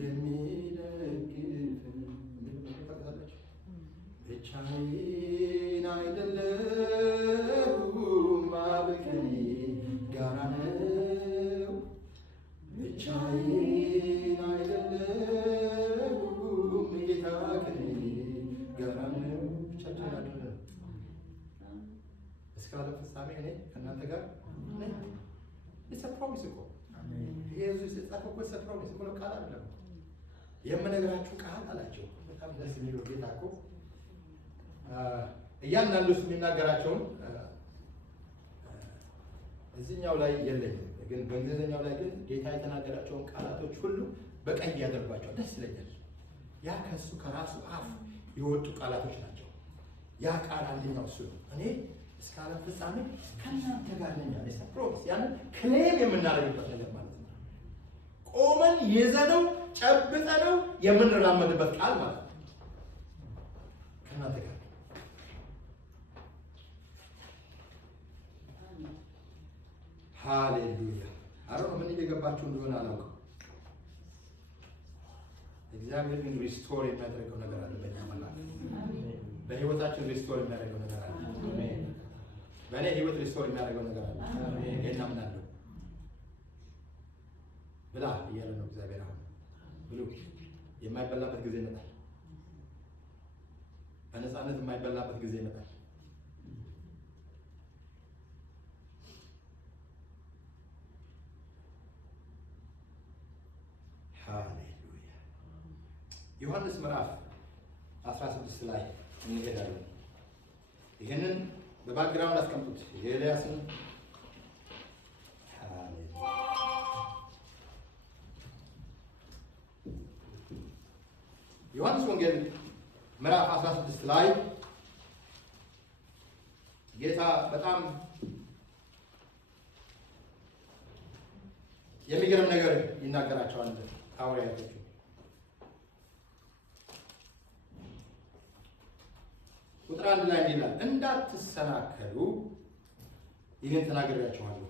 የሚደግፍ ታውቃለች። ብቻዬን አይደለሁም አብ ከእኔ ጋር ነው። ብቻዬን አይደለሁም ጌታ ከእኔ ጋር ነው። ብቻችንን አይደለም። እስከ ዓለም ፍጻሜ እኔ ከእናንተ ጋር ነኝ። It's a promise እኮ ኢየሱስ የጻፈው እኮ it's a promise ብሎ ቃል አይደለም። የምነግራችሁ ቃል አላቸው። በጣም ደስ የሚለው ጌታ እኮ እያንዳንዱ እሱ የሚናገራቸውን እዚህኛው ላይ የለኝም፣ ግን በእንግሊዝኛው ላይ ግን ጌታ የተናገራቸውን ቃላቶች ሁሉ በቀይ ያደርጓቸዋል። ደስ ይለኛል። ያ ከእሱ ከራሱ አፍ የወጡ ቃላቶች ናቸው። ያ ቃል አንደኛው እሱ ነው። እኔ እስከ ዓለም ፍጻሜ ከእናንተ ጋር ነኝ አለ። ፕሮሚስ ያንን ክሌም የምናደርግበት ነገር ማለት ነው። ቆመን ይዘነው ጨብጠነው የምንራመድበት ቃል ማለት ነው። ከእናንተ ጋር ሃሌሉያ። አሁን ምን እየገባችሁ እንደሆነ አላውቅም። እግዚአብሔር ግን ሪስቶር የሚያደርገው ነገር አለ። በእኛ ማለት በህይወታችን ሪስቶር የሚያደርገው ነገር አለ። በእኔ ህይወት ሪስቶር የሚያደርገው ነገር አለ። ይሄን አምናለሁ። ብላ እያለ ነው እግዚአብሔር። አሁን ብሉ። የማይበላበት ጊዜ ይመጣል። በነፃነት የማይበላበት ጊዜ ይመጣል። ዮሐንስ ምዕራፍ 16 ላይ እንሄዳለን። ይህንን በባክግራውንድ አስቀምጡት። የኤልያስን ዮሐንስ ወንጌል ምዕራፍ 16 ላይ ጌታ በጣም የሚገርም ነገር ይናገራቸዋል ሐዋርያቶቹ። ቁጥር 1 ላይ እንዲህ ይላል፣ እንዳትሰናከሉ ይህን ተናግሬያችኋለሁ።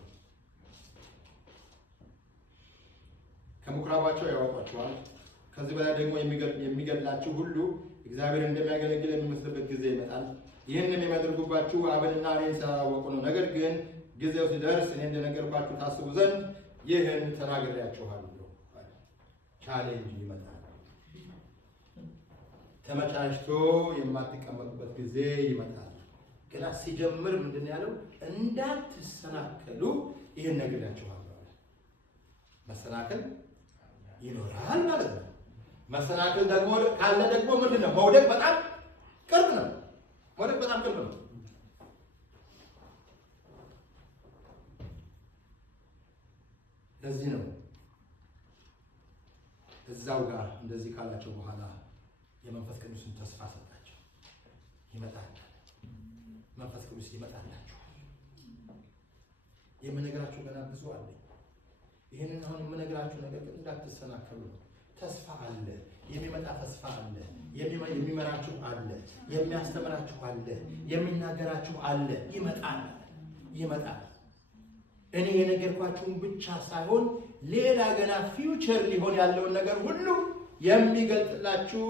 ከምኩራባቸው ያወጧችኋል። ከዚህ በላይ ደግሞ የሚገድላችሁ ሁሉ እግዚአብሔር እንደሚያገለግል የሚመስልበት ጊዜ ይመጣል። ይህንም የሚያደርጉባችሁ አብንና እኔን ስላላወቁ ነው። ነገር ግን ጊዜው ሲደርስ እኔ እንደነገርኳችሁ ታስቡ ዘንድ ይህን ተናግሬያችኋለሁ። ቻሌንጅ ይመጣል። ተመቻችቶ የማትቀመጡበት ጊዜ ይመጣል። ገና ሲጀምር ምንድን ያለው? እንዳትሰናከሉ ይህን ነግሬያችኋለሁ። መሰናከል ይኖራል ማለት ነው። መሰናከል ደግሞ ካለ ደግሞ ምንድን ነው? መውደቅ በጣም ቅርብ ነው። መውደቅ በጣም ቅርብ ነው። ለዚህ ነው እዛው ጋር እንደዚህ ካላቸው በኋላ የመንፈስ ቅዱስን ተስፋ ሰጣቸው። ይመጣል፣ መንፈስ ቅዱስ ይመጣላችኋል። የምነግራችሁ ገና ብዙ አለ። ይህንን አሁን የምነግራችሁ ነገር ግን እንዳትሰናከሉ ነው። ተስፋ አለ፣ የሚመጣ ተስፋ አለ፣ የሚመራችሁ አለ፣ የሚያስተምራችሁ አለ፣ የሚናገራችሁ አለ። ይመጣል፣ ይመጣል። እኔ የነገርኳችሁን ብቻ ሳይሆን ሌላ ገና ፊውቸር ሊሆን ያለውን ነገር ሁሉ የሚገልጥላችሁ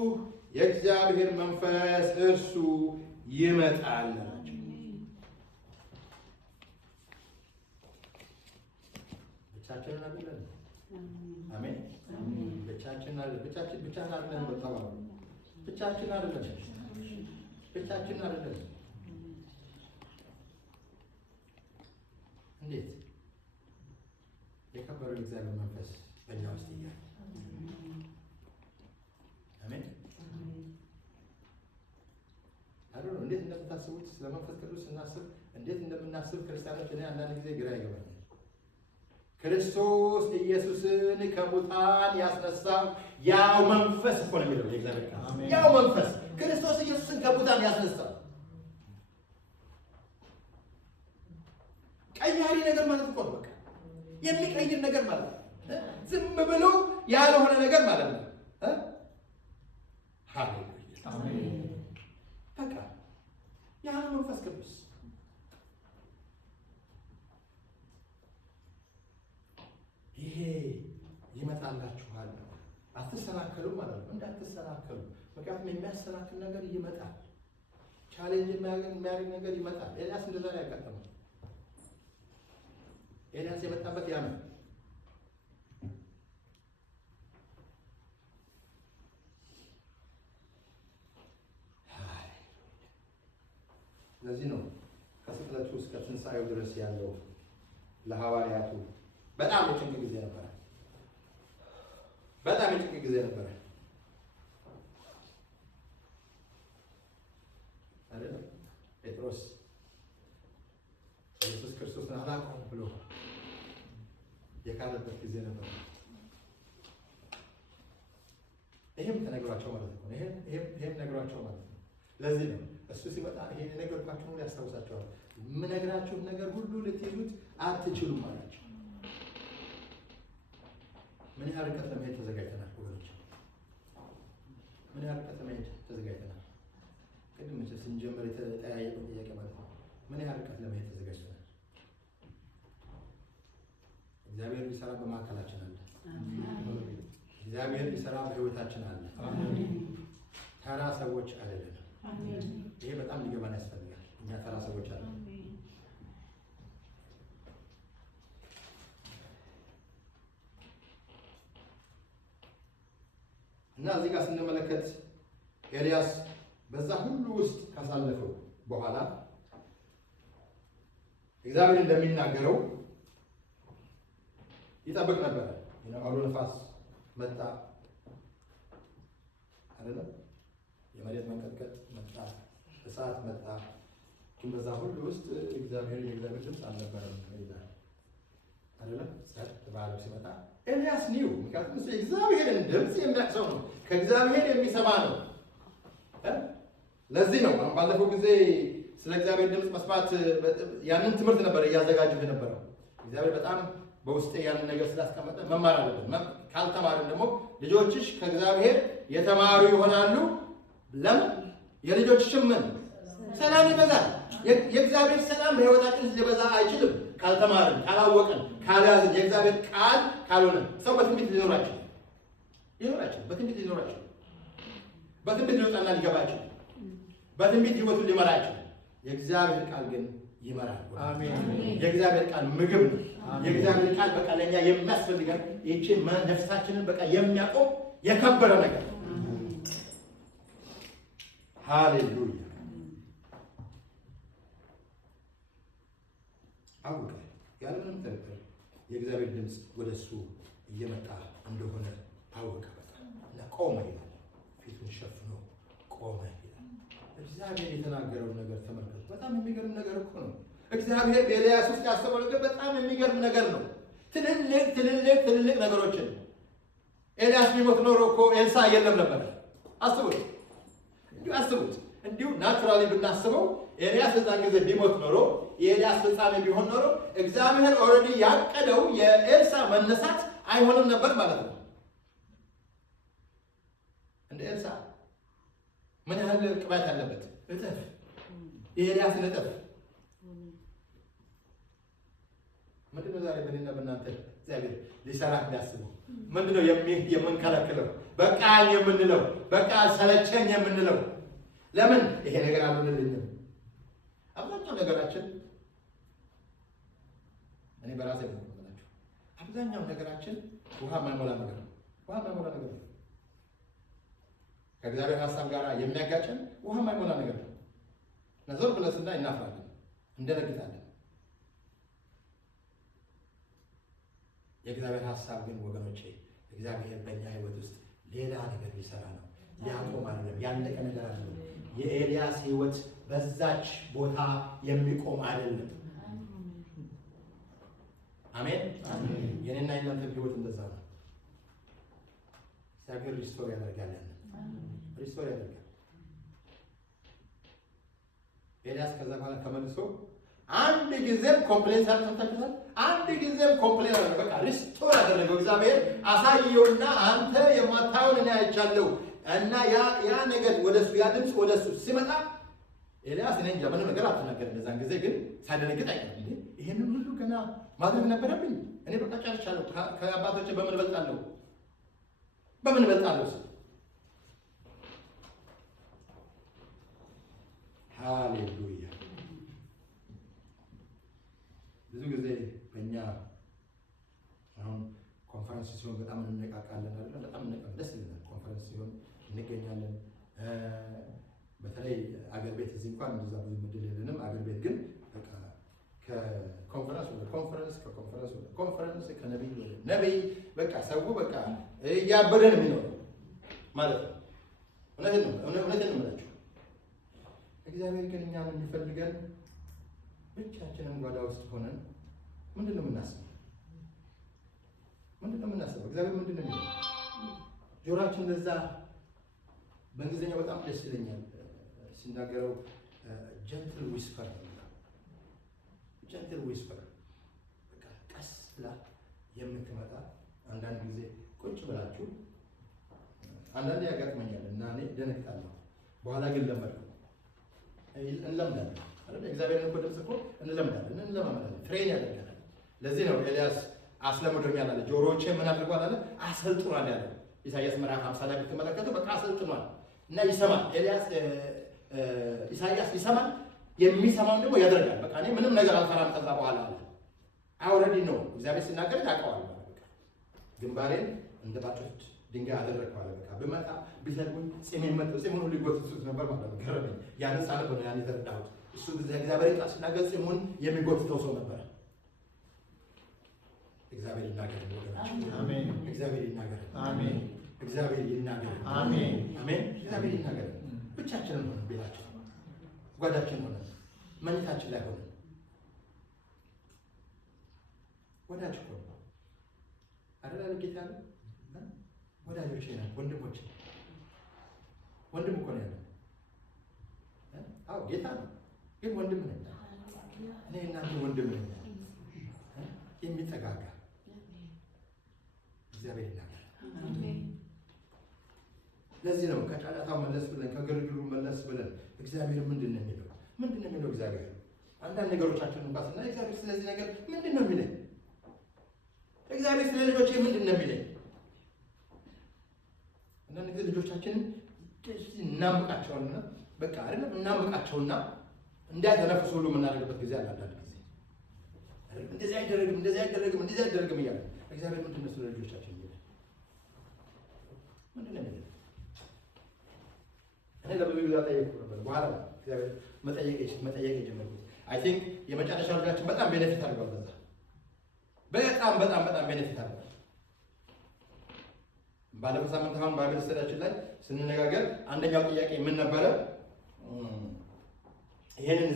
የእግዚአብሔር መንፈስ እርሱ ይመጣል ናቸው። ብቻችንን አይደለም። አሜን። ብቻችንን አይደለም። ብቻችንን አይደለም። በተባሉ ብቻችንን አይደለም። ብቻችንን አይደለም። እንዴት የከበረው የእግዚአብሔር መንፈስ በእኛ ውስጥ እያለ አሜን። አሉ እንዴት እንደምታስቡት ስለ መንፈስ ቅዱስ ስናስብ እንዴት እንደምናስብ ክርስቲያኖች እኔ አንዳንድ ጊዜ ግራ ይገባኛል። ክርስቶስ ኢየሱስን ከሙታን ያስነሳው ያው መንፈስ እኮ ነው የሚለው የእግዚአብሔር ቃል። ያው መንፈስ ክርስቶስ ኢየሱስን ከሙታን ያስነሳው ቀያሪ ነገር ማለት እኮ ነው። በቃ የሚቀይር ነገር ማለት ነው። ዝም ብሎ ያልሆነ ነገር ማለት ነው። ሃሌሉያ አሜን። በቃ ያው መንፈስ ቅዱስ ይሄ ይመጣላችኋል። አትሰናከሉ ማለት ነው። እንዳትሰናከሉ። ምክንያቱም የሚያሰናክል ነገር ይመጣል። ቻሌንጅ የሚያደርግ ነገር ይመጣል። ኤልያስ እንደዛ ነው ያጋጠመው። ኤልያስ የመጣበት ያ ነው። ለዚህ ነው ከስቅለቱ እስከ ትንሣኤው ድረስ ያለው ለሐዋርያቱ በጣም የጭንቅ ጊዜ ነበረ። በጣም የጭንቅ ጊዜ ነበረ አይደል? ጴጥሮስ ኢየሱስ ክርስቶስን አላውቀውም ብሎ የካደበት ጊዜ ነበር። ይሄም ተነግሯቸው ማለት ነው። ይሄም ነግሯቸው ማለት ነው። ለዚህ ነው እሱ ሲመጣ ይሄን የነገርኳችሁ ሁሉ ያስታውሳቸዋል። የምነግራችሁ ነገር ሁሉ ልትይዙት አትችሉም አላቸው። ምን ያህል ርቀት ለመሄድ ተዘጋጅተናል ወገኖች? ምን ያህል ርቀት ለመሄድ ተዘጋጅተናል? ቅድም ስንጀምር የተጠያየቀው ጥያቄ ማለት ነው። ምን ያህል ርቀት ለመሄድ ተዘጋጅተናል? እግዚአብሔር ሊሰራ በማዕከላችን አለ። እግዚአብሔር ሊሰራ በሕይወታችን አለ። ተራ ሰዎች አይደለም። ይሄ በጣም ሊገባን ያስፈልጋል። እኛ ተራ ሰዎች አለ። እና እዚህ ጋር ስንመለከት ኤልያስ በዛ ሁሉ ውስጥ ካሳለፈው በኋላ እግዚአብሔር እንደሚናገረው ይጠብቅ ነበር። አውሎ ነፋስ መጣ፣ አይደለም? የመሬት መንቀጥቀጥ መጣ፣ እሳት መጣ። ግን በዛ ሁሉ ውስጥ የእግዚአብሔር ድምፅ አልነበረም ይላል አይደለም? ጸጥ ባለው ሲመጣ ኤልያስ ኒው። ምክንያቱም እሱ የእግዚአብሔርን ድምፅ የሚያውቅ ነው፣ ከእግዚአብሔር የሚሰማ ነው። ለዚህ ነው ባለፈው ጊዜ ስለ እግዚአብሔር ድምፅ መስማት ያንን ትምህርት ነበር እያዘጋጀሁ የነበረው። እግዚአብሔር በጣም በውስጤ ያንን ነገር ስላስቀመጠ መማር አለብን። ካልተማርን ደግሞ ልጆችሽ ከእግዚአብሔር የተማሩ ይሆናሉ። ለምን? የልጆችሽም ምን ሰላም ይበዛል። የእግዚአብሔር ሰላም በሕይወታችን ሊበዛ አይችልም ካልተማርን፣ ካላወቅን፣ ካልያዝን። የእግዚአብሔር ቃል ካልሆነ ሰው በትንቢት ሊኖራቸው በትንቢት ሊወጣና ሊገባቸው በትንቢት ህይወቱን ሊመራቸው። የእግዚአብሔር ቃል ግን ይመራል። አሜን። የእግዚአብሔር ቃል ምግብ ነው። የእግዚአብሔር ቃል በቃ ለኛ የሚያስፈልገን ይህችን ነፍሳችንን በቃ የሚያቆም የከበረ ነገር። ሃሌሉያ። አውቀ ያለምንም ጥርጥር የእግዚአብሔር ድምፅ ወደሱ እየመጣ እንደሆነ አወቀ። በቃ እና ቆመ ይላል። ፊቱን ሸፍኖ ቆመ ይላል። እግዚአብሔር የተናገረውን ነገር ተመልከቱ። በጣም የሚገርም ነገር እኮ ነው። እግዚአብሔር በኤልያስ ውስጥ ያሰበው ነገር በጣም የሚገርም ነገር ነው። ትልልቅ ነገሮችን ኤልያስ ቢሞት ኖሮ እኮ ኤልሳ የለም ነበር። አስቡት። እንዲሁ ናቹራሊ ብናስበው ኤልያስ በዛን ጊዜ ቢሞት ኖሮ የኤልያስ ፍጻሜ ቢሆን ኖሮ እግዚአብሔር ኦልሬዲ ያቀደው የኤልሳ መነሳት አይሆንም ነበር ማለት ነው። እንደ ኤልሳ ምን ያህል ቅባት ያለበት እጥፍ፣ የኤልያስን እጥፍ። ምንድነው ዛሬ በእኔና በእናንተ እግዚአብሔር ሊሰራ እንዳስበው? ምንድነው የምንከለክለው? በቃኝ የምንለው፣ በቃ ሰለቸኝ የምንለው? ለምን ይሄ ነገር አልሆነልኝም? አብዛኛው ነገራችን እኔ በራሴ ነው የምናቸው። አብዛኛው ነገራችን ውሃ የማይሞላ ነገር ነው። ከእግዚአብሔር ሐሳብ ጋር የሚያጋጨን ውሃ የማይሞላ ነገር ነው። ነዞር ብለስና እናፍራለን፣ እንደነግጣለን። የእግዚአብሔር ሐሳብ ግን ወገኖቼ፣ እግዚአብሔር በእኛ ህይወት ውስጥ ሌላ ነገር ሊሰራ ነው። ሊያቆም አይደለም። ያለቀ ነገር አይደለም። የኤልያስ ህይወት በዛች ቦታ የሚቆም አይደለም። አሜን። የኔና የእናንተ ህይወት እንደዛ ነው። እግዚአብሔር ሪስቶር ያደርጋል። ኤልያስ ከዛ በኋላ ተመልሶ አንድ ጊዜም ኮምፕሌን ሳይሰጣቸው አንድ ጊዜም ኮምፕሌን አለ። በቃ ሪስቶር ያደረገው እግዚአብሔር አሳየውና አንተ የማታየውን እኔ አይቻለሁ። እና ያ ነገር ወደሱ ያ ድምፅ ወደሱ ሲመጣ ኤልያስ እኔ እንጃ ምንም ነገር አልተናገረም። በዛን ጊዜ ግን ሳይደነግጥ አይቀርም። እንዴ ይሄንን ሁሉ ገና ማድረግ ነበረብኝ? እኔ በቃ ጨርሻለሁ። ከአባቶቼ በምን እበልጣለሁ? ሃሌሉያ። ብዙ ጊዜ በእኛ አሁን ኮንፈረንስ ሲሆን በጣም እንነቃቃለን አይደል? በጣም ደስ ይለናል። ኮንፈረንስ ሲሆን እንገኛለን። በተለይ አገር ቤት እዚህ እንኳን እንደዛ ብዙ ምድል የለንም። አገር ቤት ግን በቃ ከኮንፈረንስ ወደ ኮንፈረንስ ከነቢይ ወደ ነቢይ በቃ ሰው በቃ እያበደን የሚኖረው ማለት ነው። እውነቴን ነው የምላችሁ። እግዚአብሔር ግን እኛን የሚፈልገን ብቻችንን ጓዳ ውስጥ ሆነን ምንድን ነው የምናስበው? እግዚአብሔር ምንድን ነው የሚለው? ጆሮአችን ለዛ በእንግሊዝኛው በጣም ደስ ይለኛል ሲናገረው ጀንትል ዊስፐር ነው። ጀንትል ዊስፐር በቃ ቀስ ብላ የምትመጣ አንዳንድ ጊዜ ቁጭ ብላችሁ አንዳንዴ ያጋጥመኛል እና እኔ ደነግጣለሁ። በኋላ ግን ለመድኩ። እንለምዳለን አይደል? እግዚአብሔርን እኮ ድምፅ እኮ እንለምዳለን፣ ትሬን ያደርገናል። ለዚህ ነው ኤልያስ አስለምዶኛል አለ። ጆሮዎቼ ምን አድርጓል አለ? አሰልጥኗል ያለው ኢሳይያስ ምዕራፍ 50 ላይ ብትመለከቱ በቃ አሰልጥኗል እና ይሰማል። ኢሳይያስ ይሰማል፣ የሚሰማውን ደግሞ ያደርጋል። በቃ እኔ ምንም ነገር አልፈራም ከዛ በኋላ አለ። አውረዲ ነው እግዚአብሔር ሲናገር ያውቀዋል። በቃ ግንባሬን እንደ ባጮች ድንጋይ አደረግከዋል። በቃ ብመጣ ቢሰድቡኝ ፂሙን ሁሉ ይጎትቱት ነበር ማለት ነው። ገረመኝ። ያን ጻለ ነው ያን የተረዳሁት። እሱ እግዚአብሔር ቃል ሲናገር ፂሙን የሚጎትተው ሰው ነበር። እግዚአብሔር ይናገር ወገኖች፣ አሜን። እግዚአብሔር ይናገር፣ አሜን። እግዚአብሔር ይናገር። አሜን አሜን። እግዚአብሔር ይናገር። ብቻችንን ሆነን ቤታችን ጓዳችን ሆነን መኝታችን ላይ ሆነን ወዳጅ እኮ ነው አይደል? ጌታ ነው። ወዳጆቼ ናቸው፣ ወንድሞቼ። ወንድም እኮ ነው ያለው። አዎ ጌታ ነው፣ ግን ወንድም ነኝ እኔ። እናንተ ወንድም ነኝ የሚጠጋጋ እግዚአብሔር ይናገር። ለዚህ ነው ከጫጫታው መለስ ብለን ከግርግሩ መለስ ብለን እግዚአብሔር ምንድን ነው የሚለው? ምንድን ነው የሚለው እግዚአብሔር? አንዳንድ ነገሮቻችንን እንኳን ስናይ እግዚአብሔር ስለዚህ ነገር ምንድን ነው የሚለኝ? እግዚአብሔር ስለ ልጆቼ ምንድን ነው የሚለኝ? አንዳንድ ጊዜ ልጆቻችንን እናምቃቸውና በቃ አይደለም እናምቃቸውና እንዳይተነፍሱ ሁሉ የምናደርግበት ጊዜ አለ። አንዳንድ ጊዜ እንደዚህ አይደረግም፣ እንደዚህ አይደረግም፣ እንደዚህ አይደረግም እያለ እግዚአብሔር ምንድን ነው ስለ ልጆቻችን የሚለኝ? ምንድን ነው የሚለኝ? እኔ ለብዙ ጊዜ ጠየቅኩ ነበር። በኋላ እግዚአብሔር መጠየቅ የጀመርኩት አይ ቲንክ የመጨረሻ ልጃችን በጣም ቤኔፊት አድርጓል። በጣም ቤኔፊት አድርጓል። ባለፈው ሳምንት አሁን ባይብል ስተዲያችን ላይ ስንነጋገር አንደኛው ጥያቄ ምን ነበረ? ይሄንን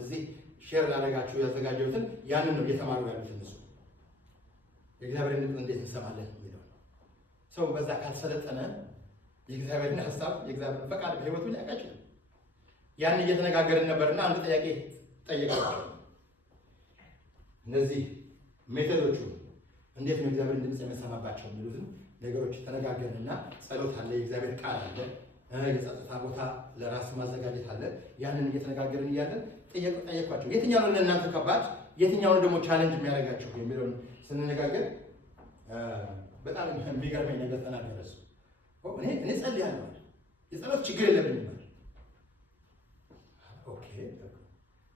እዚህ ሼር ላደረጋችሁ ያዘጋጀሁትን ያንን ነው እየተማሩ ያሉት እነሱ። የእግዚአብሔርን ድምፅ እንዴት እንሰማለን የሚለው ሰው በዛ ካልሰለጠነ የእግዚአብሔርን ሀሳብ የእግዚአብሔርን ፈቃድ በህይወቱ ሊያውቅ አይችልም። ያን እየተነጋገርን ነበርና አንድ ጥያቄ ጠየቃቸው። እነዚህ ሜቶዶቹ እንዴት ነው እግዚአብሔርን ድምፅ የምንሰማባቸው የሚሉትን ነገሮች ተነጋገርንና ጸሎት አለ፣ የእግዚአብሔር ቃል አለ፣ የጸጥታ ቦታ ለራስ ማዘጋጀት አለ። ያንን እየተነጋገርን እያለን ጠየኳቸው። የትኛው ነው ለእናንተ ከባድ፣ የትኛው ነው ደግሞ ቻሌንጅ የሚያደርጋችሁ የሚለውን ስንነጋገር በጣም የሚገርመኝ ነገር ተናገረ እሱ። እኔ ጸልያለሁ፣ የጸሎት ችግር የለብኝም። ኦኬ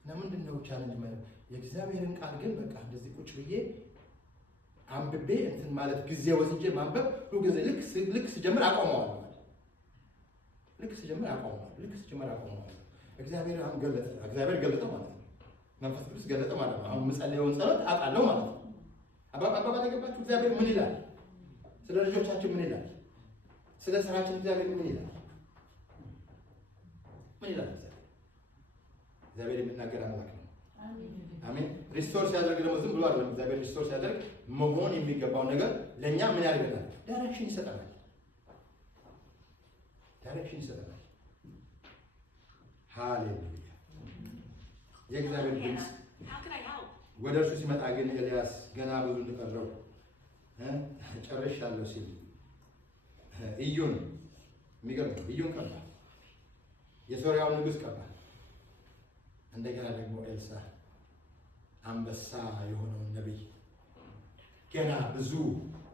እና ምንድን ነው ቻሌንጅ? የእግዚአብሔርን ቃል ግን በቃ እንደዚህ ቁጭ ብዬ አንብቤ እንትን ማለት ጊዜ ወስጄ ማንበብ ሁሉ ጊዜ ልክ ስጀምር አቆመዋለሁ። ልክ ስጀምር አቆመዋለሁ። እግዚአብሔር አሁን ገለጠ። እግዚአብሔር ገለጠ ማለት ነው። መንፈስ ቅዱስ ገለጠ ማለት ነው። አሁን የምጸልየውን ጸሎት አውቃለሁ ማለት ነው። አባባል የገባችሁ እግዚአብሔር ምን ይላል? ስለ ልጆቻችን ምን ይላል? ስለ ስራችን እግዚአብሔር ምን ይላል? ምን ይላል? እግዚአብሔር የሚናገር አምላክ ነው። አሜን። ሪስቶር ሲያደርግ ደግሞ ዝም ብሎ አይደለም። እግዚአብሔር ሪስቶር ሲያደርግ መሆን የሚገባው ነገር ለእኛ ምን ያደርገናል? ዳይሬክሽን ይሰጠናል። ሃሌሉያ። የእግዚአብሔር ድምፅ ወደ እርሱ ሲመጣ ግን ኤልያስ ገና ብዙ እንደቀረው ጨርሻለሁ ሲል ኢዩን የሚገርም ኢዩን ቀባ፣ የሶርያውን ንጉሥ ቀባ። እንደገና ደግሞ ኤልሳ አንበሳ የሆነውን ነቢይ ገና ብዙ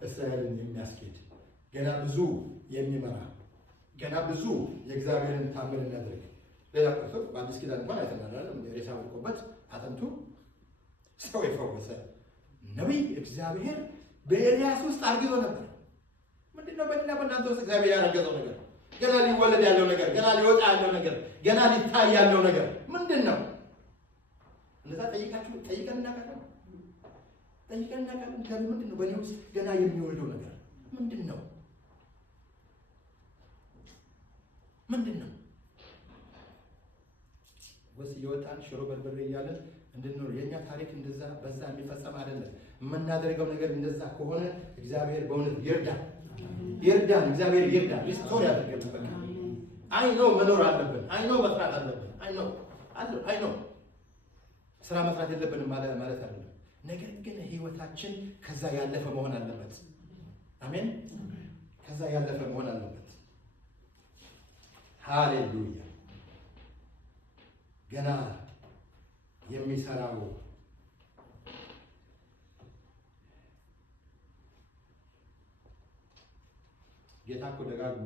እስራኤልን የሚያስኬድ ገና ብዙ የሚመራ ገና ብዙ የእግዚአብሔርን ታምር የሚያደርግ ሌላ ቀርቶ በአዲስ ኪዳን እንኳን አይተናል። ሬሳ ወድቆበት አጥንቱ ሰው የፈወሰ ነቢይ እግዚአብሔር በኤልያስ ውስጥ አርግዞ ነበር። ምንድነው በእኔና በእናንተ ውስጥ እግዚአብሔር ያረገዘው ነገር? ገና ሊወለድ ያለው ነገር፣ ገና ሊወጣ ያለው ነገር፣ ገና ሊታይ ያለው ነገር ምንድን ነው? እንደዛ ጠይቀን እናውቃለን። እግዚአብሔር ምንድን ነው በእኔ ውስጥ ገና የሚወልደው ነገር ምንድን ነው? ወስ እየወጣን ሽሮ በርበሬ እያለን እንድንኖር የእኛ ታሪክ እንደዛ በዛ የሚፈጸም አይደለም። የምናደርገው ነገር እንደዛ ከሆነ እግዚአብሔር በእውነት ይርዳን። እግዚአብሔር ይርዳን። ሪስቶር ያደርገን። በቃ አይ ነው መኖር አለብን። አይ ነው መስራት አለብን። አይ ነው ስራ መስራት የለብንም ማለት አይደለም። ነገር ግን ህይወታችን ከዛ ያለፈ መሆን አለበት። አሜን። ከዛ ያለፈ መሆን አለበት። ሃሌሉያ። ገና የሚሰራው ጌታ እኮ ደጋግሞ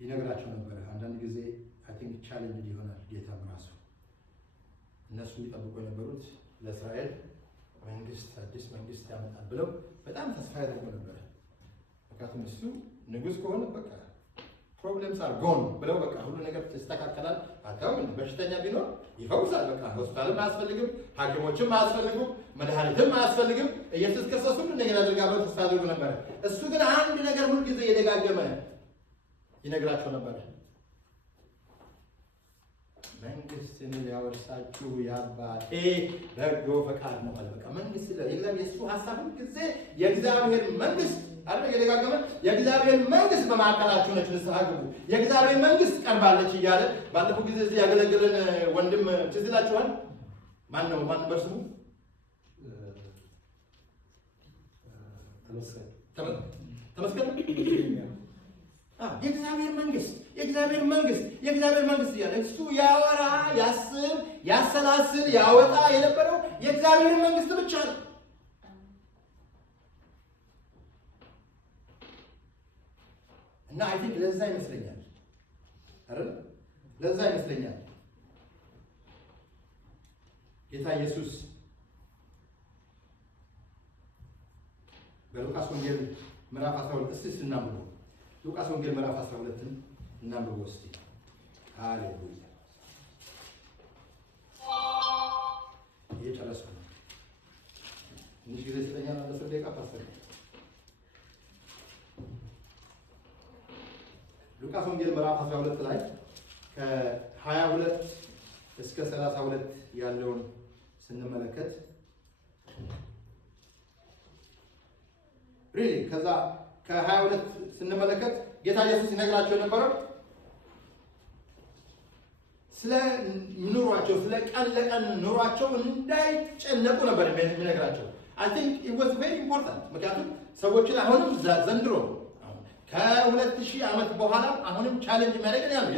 ይነግራቸው ነበር። አንዳንድ ጊዜ አይ ቲንክ ቻሌንጅ ይሆናል ጌታም ራሱ። እነሱ ይጠብቁ የነበሩት ለእስራኤል መንግስት አዲስ መንግስት ያመጣል ብለው በጣም ተስፋ ያደርጉ ነበር። ምክንያቱም እሱ ንጉሥ ከሆነ በቃ ፕሮብሌምስ አር ጎን ብለው በቃ ሁሉ ነገር ይስተካከላል። አታውም በሽተኛ ቢኖር ይፈውሳል። በቃ ሆስፒታልም አያስፈልግም፣ ሐኪሞችም አያስፈልጉም፣ መድኃኒትም አያስፈልግም። ኢየሱስ ክርስቶስ ሁሉ ነገር ያደርጋል ብለው ተስፋ አድርጎ ነበር። እሱ ግን አንድ ነገር ሁሉ ጊዜ እየደጋገመ ይነግራቸው ነበር። መንግስትን ሊያወርሳችሁ የአባቴ በጎ ፈቃድ ነው አለ። በቃ መንግስት የእሱ ሀሳብ ሁሉ ጊዜ የእግዚአብሔር መንግስት አይደል? እየደጋገመ የእግዚአብሔር መንግስት በማዕከላችሁ ነች፣ ንስሐ ግቡ፣ የእግዚአብሔር መንግስት ቀርባለች እያለ ባለፈው ጊዜ እዚህ ያገለገለን ወንድም ትዝ ይላችኋል። ማን ነበር ስሙ? ተመስገን። የእግዚአብሔር መንግስት እያለ እሱ ያወራ፣ ያስብ፣ ያሰላስል፣ ያወጣ የነበረው የእግዚአብሔር መንግስት ብቻ ነው። እና አይ ቲንክ ለዛ ይመስለኛል ጌታ ኢየሱስ በሉቃስ ወንጌል ምዕራፍ 12 እስቲ እናንብበው። ሉቃስ ወንጌል ምዕራፍ 12ን እናንብበው እስቲ። ሃሌሉያ! እየጨረስኩ ነው። ትንሽ ጊዜ ስለኛ ነው። 10 ደቂቃ ፓስተር። ሉቃስ ወንጌል ምዕራፍ 12 ላይ ከ22 እስከ 32 ያለውን ስንመለከት ሪሊ ከዛ ከ22 ስንመለከት ጌታ ኢየሱስ ይነግራቸው የነበረው ስለ ኑሯቸው፣ ስለ ቀን ለቀን ኑሯቸው እንዳይጨነቁ ነበር የሚነግራቸው። I think it was very important። ምክንያቱም ሰዎችን አሁንም ዘንድሮ ከ2000 ዓመት በኋላ አሁንም ቻሌንጅ የሚያደርገን ያለው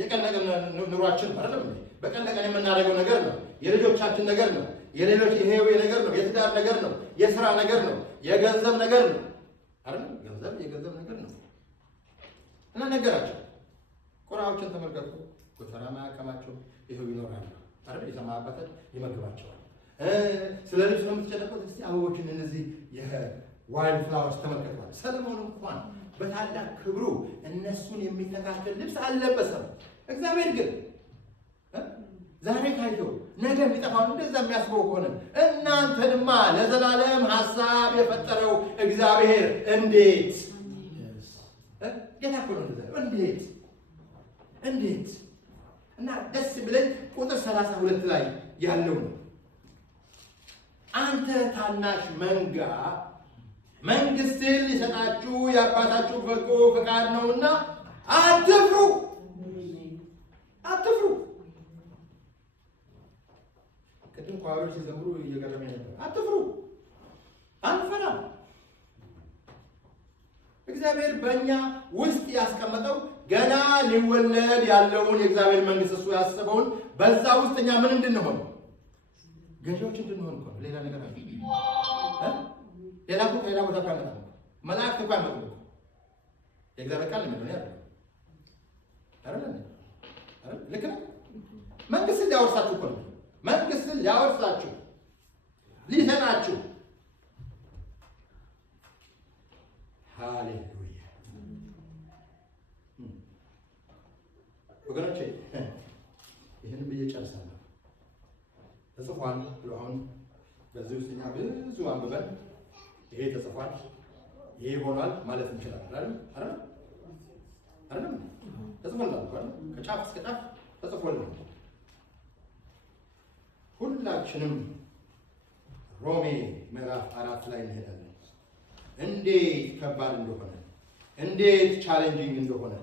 የቀን ለቀን ኑሯችን አይደለም እንዴ? በቀን ለቀን የምናደርገው ነገር ነው። የልጆቻችን ነገር ነው። የሌሎች የህይወት ነገር ነው። የትዳር ነገር ነው። የሥራ ነገር ነው። የገንዘብ ነገር ነው አይደል? የገንዘብ ነገር ነው። እና ነገራቸው ቁራዎችን ተመልከቱ። ጎተራ ማያከማቸው ይኸው ይኖራሉ አይደል? የተማባተ ይመግባቸዋል። ስለ ልብስ ነው የምትጨነቁት? እስቲ አበቦችን እነዚህ የዋይልድ ፍላወርስ ተመልከቷል። ሰለሞን እንኳን በታላቅ ክብሩ እነሱን የሚተካከል ልብስ አልለበሰም። እግዚአብሔር ግን ዛሬ ካየው ነገ የሚጠፋው እንደዛ የሚያስበው ከሆነ እናንተንማ ለዘላለም ሐሳብ የፈጠረው እግዚአብሔር እንዴት ጌታ እኮ ነው። እንዴት እና ደስ ብለን ቁጥር 32 ላይ ያለው ነው። አንተ ታናሽ መንጋ መንግስትን ሊሰጣችሁ የአባታችሁ በጎ ፈቃድ ነውና አትፍሩ። ቅድም ኳሮች ሲዘምሩ እየገረመኝ ነበር። አትፍሩ፣ አንፈራም። እግዚአብሔር በእኛ ውስጥ ያስቀመጠው ገና ሊወለድ ያለውን የእግዚአብሔር መንግስት እሱ ያሰበውን በዛ ውስጥ እኛ ምን እንድንሆን ገዢዎች እንድንሆን እኮ ሌላ ነገር አለ። ሌላ ቦታ እኮ አይመጣም። መላእክት እኮ አይመጡም። የእግዚአብሔር ቃል ለምን ነው አይደል? ልክ ነው። መንግስትን ሊያወርሳችሁ እኮ ነው። መንግስትን ሊያወርሳችሁ ሊሰጣችሁ። ሃሌሉያ ወገኖቼ፣ ይህንን ብዬ ጨርሳለሁ። ተጽፏል ብሎ አሁን በዚህ ውስጥ እኛ ብዙ አንብበን ይሄ ተጽፏል፣ ይሄ ሆኗል ማለት እንችላለን አይደል? ተጽፎልናል። ከጫፍ እስከ ጫፍ ተጽፎልናል። ሁላችንም ሮሜ ምዕራፍ 4 ላይ እንሄዳለን። እንዴት ከባድ እንደሆነ፣ እንዴት ቻሌንጂንግ እንደሆነ፣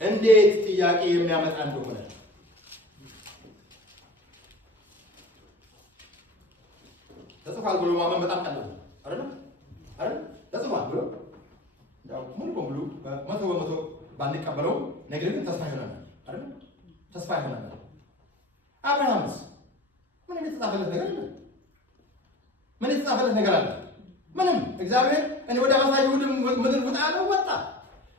እንዴት ጥያቄ የሚያመጣ እንደሆነ ተጽፏል ብሎ ማመን በጣም ቀላል ነው አይደል? ተጽፏል ብሎ ያው ሙሉ በሙሉ 100% ባንቀበለውም ነገር ግን ተስፋ ይሆናል አይደል? ተስፋ ይሆናል። አብርሃምስ ምንም የተጻፈለት ነገር አለ? ምን የተጻፈለት ነገር አለ? ምንም። እግዚአብሔር እኔ ወደ አሳየው ምድር ውጣ አለው፣ ወጣ።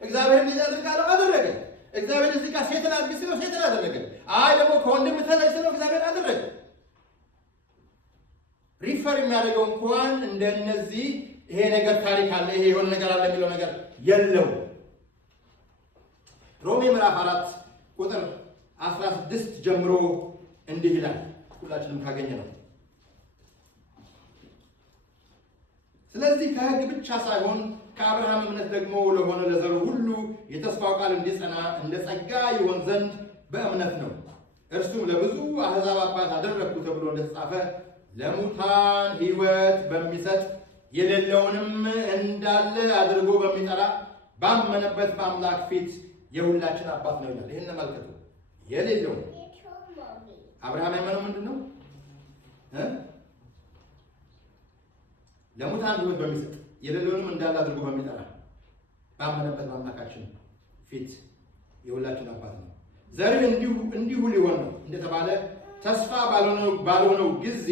እግዚአብሔር እንደዚህ አድርጋለሁ፣ አደረገ። እግዚአብሔር እዚህ ጋር ሴትን አድርግ ሲለው ሴትን አደረገ። አይ ደግሞ ከወንድም ተለይ ሲለው እግዚአብሔር አደረገ። ሪፈር የሚያደርገው እንኳን እንደነዚህ ይሄ ነገር ታሪክ አለ፣ ይሄ የሆነ ነገር አለ የሚለው ነገር የለው። ሮሜ ምዕራፍ 4 ቁጥር 16 ጀምሮ እንዲህ ይላል። ሁላችንም ካገኘ ነው። ስለዚህ ከሕግ ብቻ ሳይሆን ከአብርሃም እምነት ደግሞ ለሆነ ለዘሩ ሁሉ የተስፋው ቃል እንዲጸና እንደ ጸጋ ይሆን ዘንድ በእምነት ነው። እርሱም ለብዙ አሕዛብ አባት አደረግኩ ተብሎ እንደተጻፈ ለሙታን ሕይወት በሚሰጥ የሌለውንም እንዳለ አድርጎ በሚጠራ ባመነበት በአምላክ ፊት የሁላችን አባት ነው ይላል። ይህን ተመልከቱ። የሌለው አብርሃም ያመነው ምንድን ነው? ለሙታን ሕይወት በሚሰጥ የሌለውንም እንዳለ አድርጎ በሚጠራ ባመነበት በአምላካችን ፊት የሁላችን አባት ነው። ዘርህ እንዲሁ ሊሆን ነው እንደተባለ ተስፋ ባልሆነው ጊዜ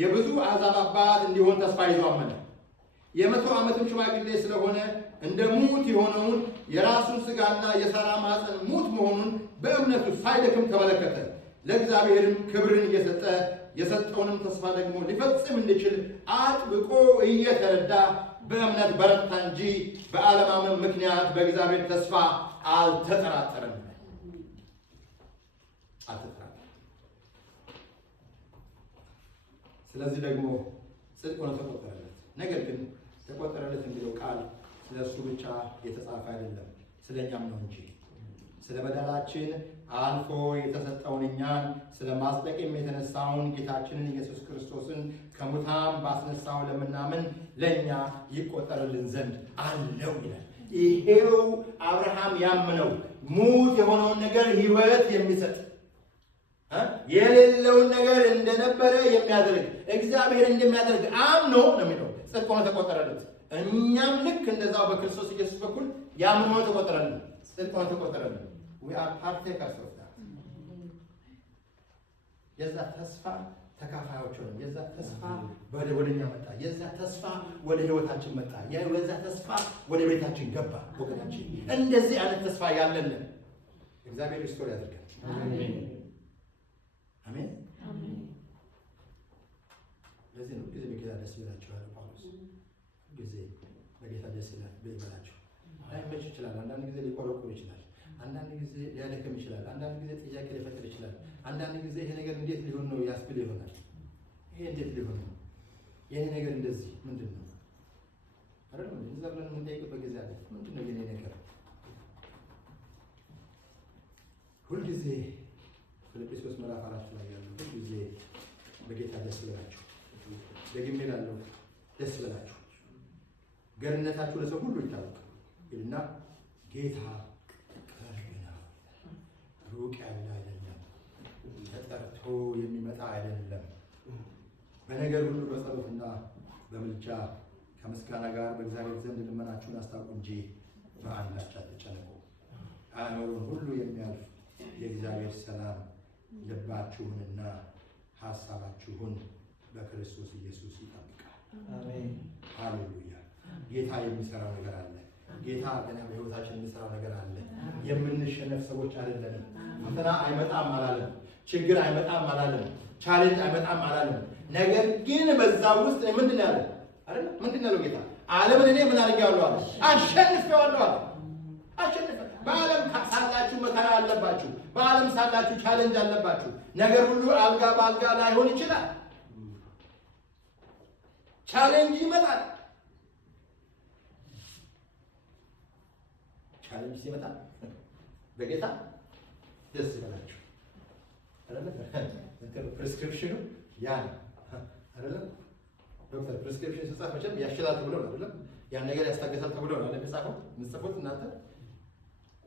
የብዙ አሕዛብ አባት እንዲሆን ተስፋ ይዞ አመነ። የ100 ዓመትም ሽማግሌ ስለሆነ እንደ ሙት የሆነውን የራሱን ሥጋና የሳራ ማኅፀን ሙት መሆኑን በእምነቱ ሳይደክም ተመለከተ። ለእግዚአብሔርም ክብርን እየሰጠ የሰጠውንም ተስፋ ደግሞ ሊፈጽም እንዲችል አጥብቆ እየተረዳ በእምነት በረታ እንጂ በአለማመን ምክንያት በእግዚአብሔር ተስፋ አልተጠራጠረም። ስለዚህ ደግሞ ጽድቅ ሆኖ ተቆጠረለት። ነገር ግን ተቆጠረለት የሚለው ቃል ስለ እሱ ብቻ የተጻፈ አይደለም፣ ስለ እኛም ነው እንጂ ስለ በደላችን አልፎ የተሰጠውን እኛን ስለ ማጽደቅም የተነሳውን ጌታችንን ኢየሱስ ክርስቶስን ከሙታን ባስነሳው ለምናምን ለእኛ ይቆጠርልን ዘንድ አለው ይላል። ይሄው አብርሃም ያምነው ሙት የሆነውን ነገር ሕይወት የሚሰጥ የሌለውን ነገር እንደነበረ የሚያደርግ እግዚአብሔር እንደሚያደርግ አምኖ ነው የሚለው ጽድቅ ሆኖ ተቆጠረለት። እኛም ልክ እንደዛው በክርስቶስ ኢየሱስ በኩል ያምኖ ተቆጠረልን፣ ጽድቅ ሆኖ ተቆጠረልን። we are partakers of that። የዛ ተስፋ ተካፋዮች ሆነን የዛ ተስፋ ወደኛ መጣ። የዛ ተስፋ ወደ ህይወታችን መጣ። የዛ ተስፋ ወደ ቤታችን ገባ። ወገናችን እንደዚህ አይነት ተስፋ ያለን እግዚአብሔር ሪስቶር ያደርጋል። አሜን አሜን። ለዚህ ነው ጊዜ በጌታ ደስ ይላችኋል ጳውሎስ። ጊዜ በጌታ ደስ ይላችሁ። ላይመች ይችላል። አንዳንድ ጊዜ ሊቆረቁር ይችላል። አንዳንድ ጊዜ ሊያደክም ይችላል። አንዳንድ ጊዜ ጥያቄ ሊፈጥር ይችላል። አንዳንድ ጊዜ ይሄ ነገር እንዴት ሊሆን ነው ያስብል ይሆናል። ይሄ እንዴት ሊሆን ነው? ይሄ ነገር እንደዚህ ምንድን ነው አይደል? እንደዛ ብለን የምንጠይቅበት ጊዜ አለ። ምንድን ነው የኔ ነገር? ሁልጊዜ ፊልጵስዩስ ምዕራፍ 4 ላይ ያለው ሁልጊዜ በጌታ ደስ ይበላችሁ፣ ደግሜ እላለሁ ደስ ይበላችሁ፣ ገርነታችሁ ለሰው ሁሉ ይታወቅ ይልና ጌታ ሩቅ ያለ አይደለም፣ ተጠርቶ የሚመጣ አይደለም። በነገር ሁሉ በጸሎትና በምልጃ ከምስጋና ጋር በእግዚአብሔር ዘንድ ልመናችሁን አስታውቁ እንጂ በአንዳች አትጨነቁ። አእምሮን ሁሉ የሚያልፍ የእግዚአብሔር ሰላም ልባችሁንና ሐሳባችሁን በክርስቶስ ኢየሱስ ይጠብቃል። አሜን ሃሌሉያ። ጌታ የሚሰራው ነገር አለ። ጌታ ገና በሕይወታችን የሚሰራው ነገር አለ። የምንሸነፍ ሰዎች አይደለንም። ፈተና አይመጣም አላለም። ችግር አይመጣም አላለም። ቻሌንጅ አይመጣም አላለም። ነገር ግን በዛ ውስጥ ምንድን ነው ያለው አይደል? ምንድን ነው ያለው ጌታ? ዓለምን እኔ ምን አድርጌዋለሁ አለ? አሸንፌዋለሁ አለ። አሸንፌ በዓለም ሳላችሁ መከራ አለባችሁ። በዓለም ሳላችሁ ቻሌንጅ አለባችሁ። ነገር ሁሉ አልጋ በአልጋ ላይሆን ይችላል። ቻሌንጅ ይመጣል። ቻሌንጅ ሲመጣ በጌታ ደስ ይበላችሁ አይደል? ፕሪስክሪፕሽኑ ያ ነው አይደል? ዶክተር ፕሪስክሪፕሽን ሲጻፍ መቼም ያሽላል ተብሎ ነው አይደል? ያን ነገር ያስታገሳል ተብሎ ነው አይደል? የሚጻፈው የምትጽፉት እናንተ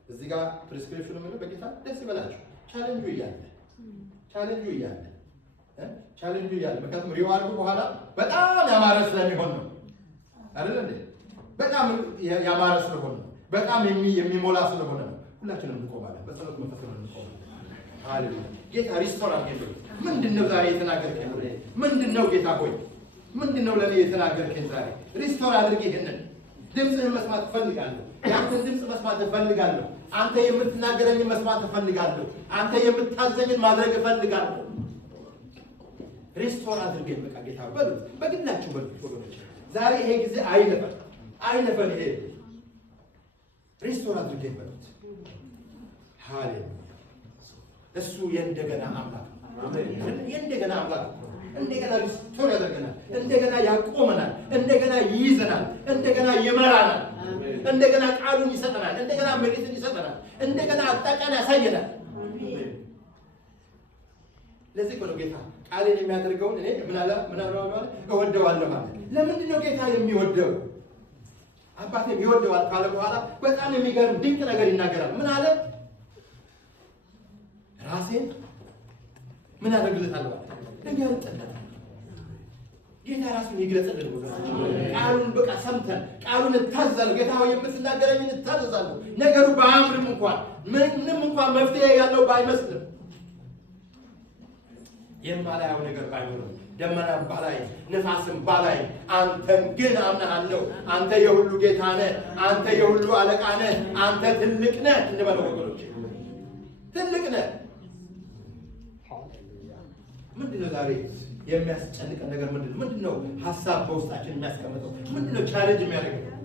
እዚህ ጋር ፕሪስክሪፕሽኑ ምን በጌታ ደስ ይበላችሁ። ቻሌንጁ እያለ ምክንያቱም ሪዋርዱ በኋላ በጣም ያማረ ስለሚሆን ነው አይደል እንዴ? በጣም ያማረ ስለሆነ ነው። በጣም የሚሞላ ስለሆነ ነው። ሁላችንም እንቆማለን። በጸሎት መንፈስ ነው እንቆማለን። ሃሌሉያ። ጌታ ሪስቶር አድርገን ምንድነው ዛሬ የተናገርከኝ? ምንድነው ጌታ ሆይ ምንድነው ለኔ የተናገርከኝ ዛሬ? ሪስቶር አድርጌ ይሄንን ድምፅህን መስማት እፈልጋለሁ። ያንተን ድምፅ መስማት እፈልጋለሁ። አንተ የምትናገረኝን መስማት እፈልጋለሁ። አንተ የምታዘኝን ማድረግ እፈልጋለሁ። ሪስቶር አድርገን በቃ ጌታ በሉት፣ በግላችሁ በሉት ወገኖች። ዛሬ ይሄ ጊዜ አይለፈን። ይሄ ሪስቶር አድርገን በሉት። ሃሌሉያ። እሱ የእንደገና አምላክ የእንደገና አምላክ እንደገና ሪስቶር ያደርገናል፣ እንደገና ያቆመናል፣ እንደገና ይይዘናል፣ እንደገና ይመራናል፣ እንደገና ቃሉን ይሰጠናል፣ እንደገና መሬትን ይሰጠናል፣ እንደገና አቅጣጫን ያሳየናል። ለዚህ ነው ጌታ ቃልን የሚያደርገውን እኔ ምናልባት እወደዋለሁ ማለት። ለምንድን ነው ጌታ የሚወደው? አባቴም ይወደዋል ካለ በኋላ በጣም የሚገርም ድንቅ ነገር ይናገራል። ምን አለ? ራሴን ምን አደርግለታለሁ? እያልጠለለ ጌታ ራሱን ይግለጽልን። ቃሉን በቃ ሰምተን ቃሉን እታዘዛለሁ። ጌታ ሆይ የምትናገረኝን እታዘዛለሁ። ነገሩ በአምርም እንኳን ምንም እንኳን መፍትሄ ያለው ባይመስልም የማላየው ነገር ባይኖርም ደመና ባላይ ነፋስም ባላይ አንተን ግን አምናለሁ። አንተ የሁሉ ጌታ ነህ። አንተ የሁሉ አለቃ ነህ። አንተ ትልቅ ነህ እንበለው ወገኖች፣ ትልቅ ነህ። ምንድነው ዛሬ የሚያስጨንቀን ነገር? ምንድነው ሀሳብ በውስጣችን የሚያስቀምጠው? ምንድነው ቻሌንጅ የሚያደርገን?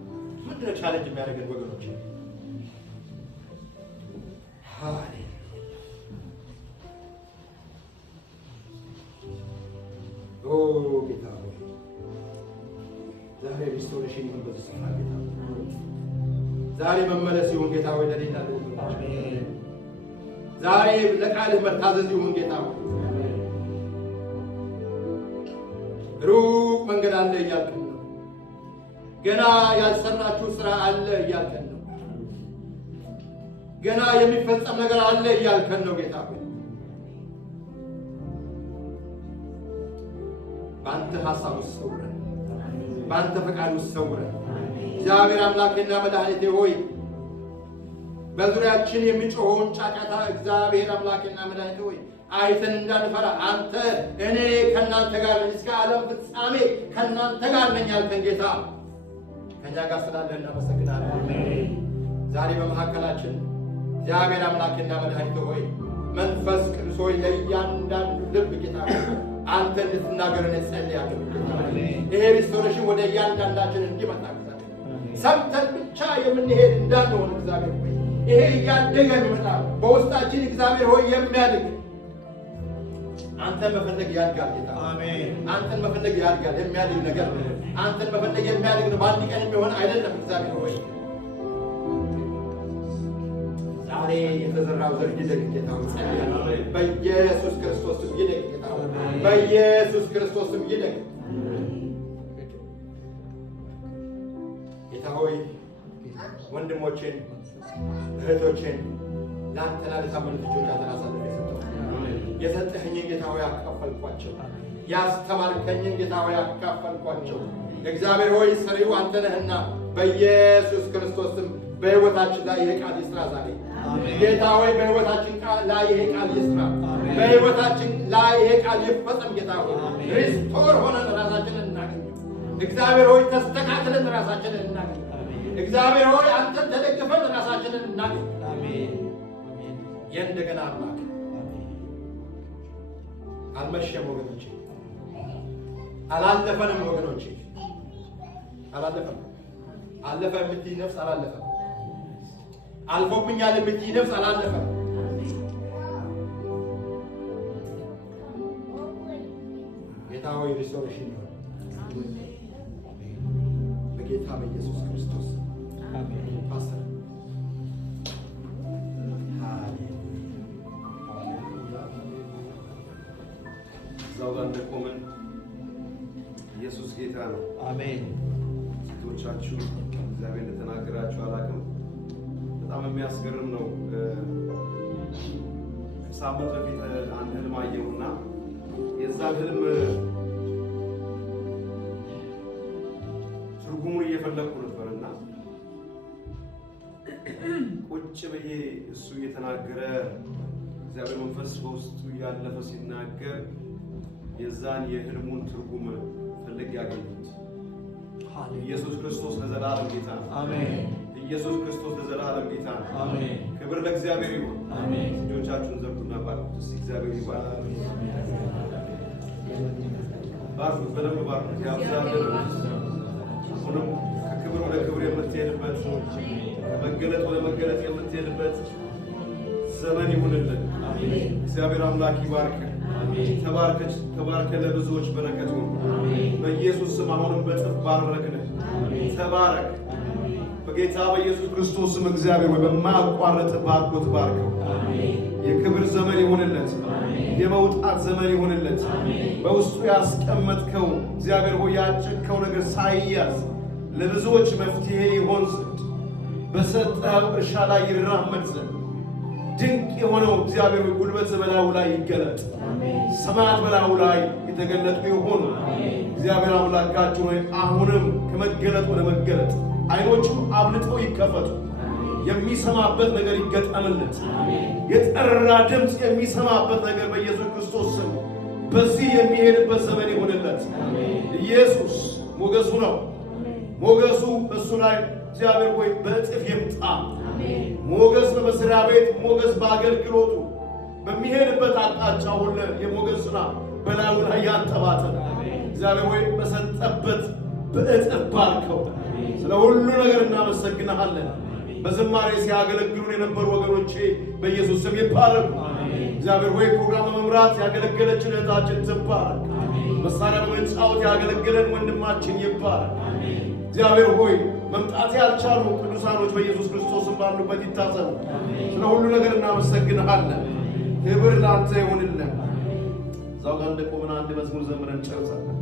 ምንድነው ቻሌንጅ የሚያደርገን ወገኖች? ሃሌሉያ። ኦ ጌታ ሆይ ዛሬ ሪስቶሬሽን ይሁን በዚህ ስፍራ ጌታ ሆይ ዛሬ መመለስ ይሁን ጌታ ሆይ ለኔና ለወገኖቼ ዛሬ ለቃልህ መታዘዝ ይሁን ጌታ ሆይ ሩቅ መንገድ አለ እያልከን ነው። ገና ያልሰራችሁ ስራ አለ እያልከን ነው። ገና የሚፈጸም ነገር አለ እያልከን ነው ጌታ ሆይ በአንተ ሐሳብ ውስጥ ሰውረን፣ በአንተ ፈቃድ ውስጥ ሰውረን። እግዚአብሔር አምላኬና መድኃኒቴ ሆይ በዙሪያችን የሚጮኸውን ጫጫታ እግዚአብሔር አምላኬና መድኃኒቴ ሆይ አይተን እንዳንፈራ አንተ እኔ ከእናንተ ጋር ነኝ፣ እስከ ዓለም ፍጻሜ ከእናንተ ጋር ነኝ ያልከን ጌታ ከእኛ ጋር ስላለህ እናመሰግናለን። ዛሬ በመካከላችን እግዚአብሔር አምላኬና መድኃኒቴ ሆይ መንፈስ ቅዱስ ሆይ ለእያንዳንዱ ልብ ጌታ አንተ እንድትናገረን ጸልያለሁ። ይሄ ሪስቶሬሽን ወደ እያንዳንዳችን እንዲመጣ ሰምተን ብቻ የምንሄድ እንዳንሆን እግዚአብሔር ሆይ ይሄ እያደገ የሚመጣ በውስጣችን እግዚአብሔር ሆይ የሚያድግ አንተን መፈለግ ያድጋል ጌታ። አንተን መፈለግ ያድጋል፣ የሚያድግ ነገር አንተን መፈለግ የሚያድግ ነው። በአንድ ቀን የሚሆን አይደለም እግዚአብሔር ሆይ ዛሬ የተዘራው ዘር ይደግ ጌታ ሆይ ጸልያለሁ። በኢየሱስ ክርስቶስም ይደግ ጌታ ሆይ በኢየሱስ ክርስቶስም ይደግ ጌታ ሆይ ወንድሞቼን እህቶቼን ለአንተና ለታመኑት ልጆች አንተን አሳልፌ የሰጠኸኝን ጌታ ሆይ አካፈልኳቸው። ያስተማርከኝን ጌታ ሆይ አካፈልኳቸው። እግዚአብሔር ሆይ ሰሪው አንተ ነህና በኢየሱስ ክርስቶስም በሕይወታችን ላይ ይሄ ቃል ይስራ ዛሬ ጌታ ሆይ በሕይወታችን ላይ ይሄ ቃል ይስራ። በሕይወታችን ላይ ይሄ ቃል ይፈጸም ጌታ ሆይ ሪስቶር ሆነን ራሳችንን እናገኝ። እግዚአብሔር ሆይ ተስተካክለን ራሳችንን እናገኝ። እግዚአብሔር ሆይ አንተን ተደግፈን ራሳችንን እናገኝ። የእንደገና አምላክ አልመሸም ወገኖቼ፣ አላለፈንም ወገኖቼ፣ አላለፈም። አለፈ የምትይ ነፍስ አላለፈም። አልፎብኛል የምትይ ነፍስ አላለፈም። ጌታ ሆይ ሪስቶሬሽን ይሁን በጌታ በኢየሱስ ክርስቶስ አሜን። ፓስተር እዛው ጋር እንደቆምን ኢየሱስ ጌታ ነው። አሜን። ሴቶቻችሁ እግዚአብሔር እንደተናገራችሁ አላውቅም። በጣም የሚያስገርም ነው። ከሳምንት በፊት አንድ ህልም አየሁና የዛን ህልም ትርጉሙን እየፈለግኩ ነበርና ቁጭ ብዬ እሱ እየተናገረ እግዚአብሔር መንፈስ በውስጡ እያለፈ ሲናገር የዛን የህልሙን ትርጉም ፈልጌ ያገኙት። ኢየሱስ ክርስቶስ ለዘላለም ጌታ ነው። አሜን። ኢየሱስ ክርስቶስ ለዘላለም ጌታ ነው። አሜን። ክብር ለእግዚአብሔር ይሁን። አሜን። እጆቻችሁን ዘርጉና ባርኩት። እስቲ እግዚአብሔር ይባርክ። ባርኩት፣ በደንብ ባርኩት። ያብዛልን። አሁንም ከክብር ወደ ክብር የምትሄድበት ከመገለጥ ወደ መገለጥ የምትሄድበት ዘመን ይሁንልን። እግዚአብሔር አምላክ ይባርክ። ተባርከ ለብዙዎች በረከት ሁን። በኢየሱስ ስም አሁንም በጥፍ ባረክን። ተባረክ በጌታ በኢየሱስ ክርስቶስ ስም። እግዚአብሔር ወይ በማያቋርጥ ባርኮት ባርከው። የክብር ዘመን ይሁንለት። የመውጣት ዘመን ይሁንለት። በውስጡ ያስቀመጥከው እግዚአብሔር ሆይ ያጨከው ነገር ሳይያዝ ለብዙዎች መፍትሄ ይሆን ዘንድ በሰጠው እርሻ ላይ ይራመድ ዘንድ ድንቅ የሆነው እግዚአብሔር ሆይ ጉልበት በላዩ ላይ ይገለጥ። ሰማያት በላዩ ላይ የተገለጡ ይሆኑ። እግዚአብሔር አምላካችን ሆይ አሁንም ከመገለጥ ወደ መገለጥ ዓይኖቹ አብልጠው ይከፈቱ። የሚሰማበት ነገር ይገጠምለት። የጠራ ድምፅ የሚሰማበት ነገር በኢየሱስ ክርስቶስ ስም በዚህ የሚሄድበት ዘመን ይሆንለት። ኢየሱስ ሞገሱ ነው። ሞገሱ በእሱ ላይ እግዚአብሔር ሆይ በእጥፍ ይምጣ። ሞገስ በመስሪያ ቤት፣ ሞገስ በአገልግሎቱ፣ በሚሄድበት አቅጣጫ ሁሉ የሞገስ ሥራ በላዩ ላይ ያንጠባጥን። እግዚአብሔር ሆይ በሰጠበት በእጥፍ ባርከው። ስለ ሁሉ ነገር እናመሰግንሃለን። በዝማሬ ሲያገለግሉን የነበሩ ወገኖቼ በኢየሱስ ስም ይባረኩ። እግዚአብሔር ሆይ ፕሮግራም በመምራት ያገለገለችን እህታችን ትባረክ። መሳሪያ በመጫወት ያገለገለን ወንድማችን ይባረክ። እግዚአብሔር ሆይ መምጣት ያልቻሉ ቅዱሳኖች በኢየሱስ ክርስቶስም ባሉበት ይታሰቡ። ስለ ሁሉ ነገር እናመሰግንሃለን። ክብር ለአንተ ይሁንልን። እዛው ጋር እንደቆምን አንድ መዝሙር ዘምረን እንጨርሳለን።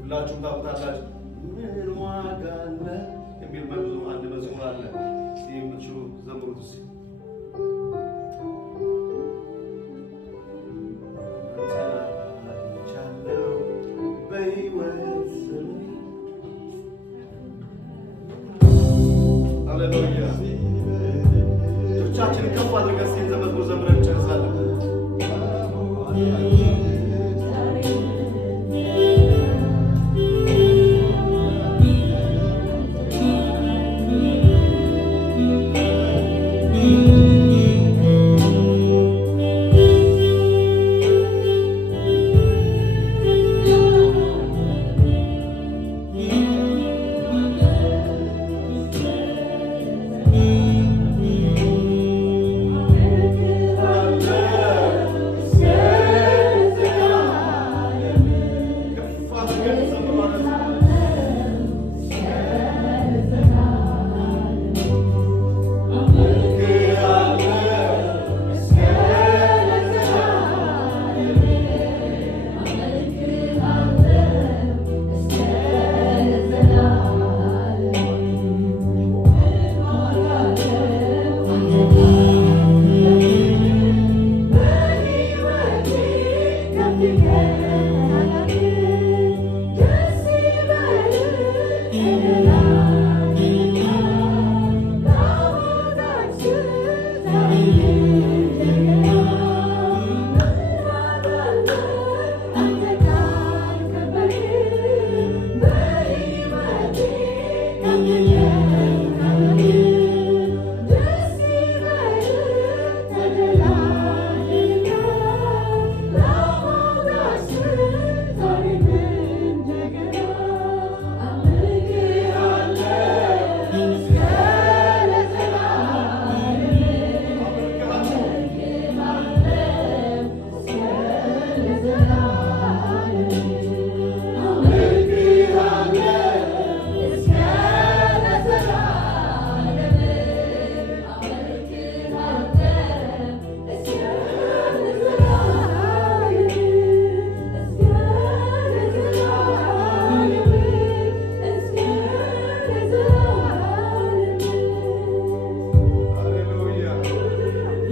ሁላችሁም ታውቁታላችሁ። ምን ዋጋ አለ የሚል አንድ መዝሙር አለ። እስቲ የምትችሉ ዘምሩት እስቲ። ሃሌሉያ። እጆቻችንን ከፍ አድርገን እስቲ መዝሙር ዘምረን እንጨርሳለን።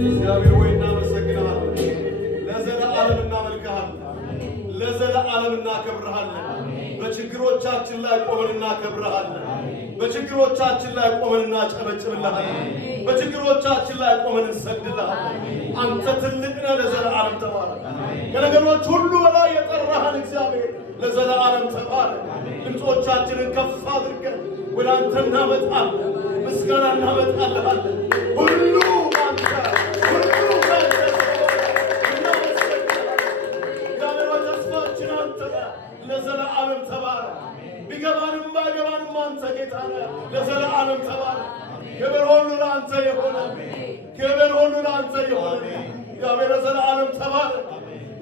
እግዚአብሔር ሆይ እናመሰግናለን። ለዘለዓለም እናመልክሃለን። ለዘለዓለም እናከብርሃለን። በችግሮቻችን ላይ ቆመን እናከብርሃለን። በችግሮቻችን ላይ ቆመን እናጨበጭብልሃለን። በችግሮቻችን ላይ ቆመን እንሰግድልሃለን። አንተ ትልቅ ነህ። ለዘለዓለም ተባረክ። ከነገሮች ሁሉ በላይ የጠራህን እግዚአብሔር ለዘለዓለም ተባረክ። ድምፆቻችንን ከፍ አድርገን ወደ አንተ እናመጣለን። ምስጋና እናመጣልሃለን። ሁሉ አንተ ለዘለዓለም ተባረክ። ቢገባንም ባይገባንም አንተ ጌታ ነህ። ለዘለዓለም ተባረክ። ክብር ሁሉ ለአንተ ይሁን። ክብር ሁሉ ለአንተ ይሁን። እግዚአብሔር ለዘላለም ተባረክ፣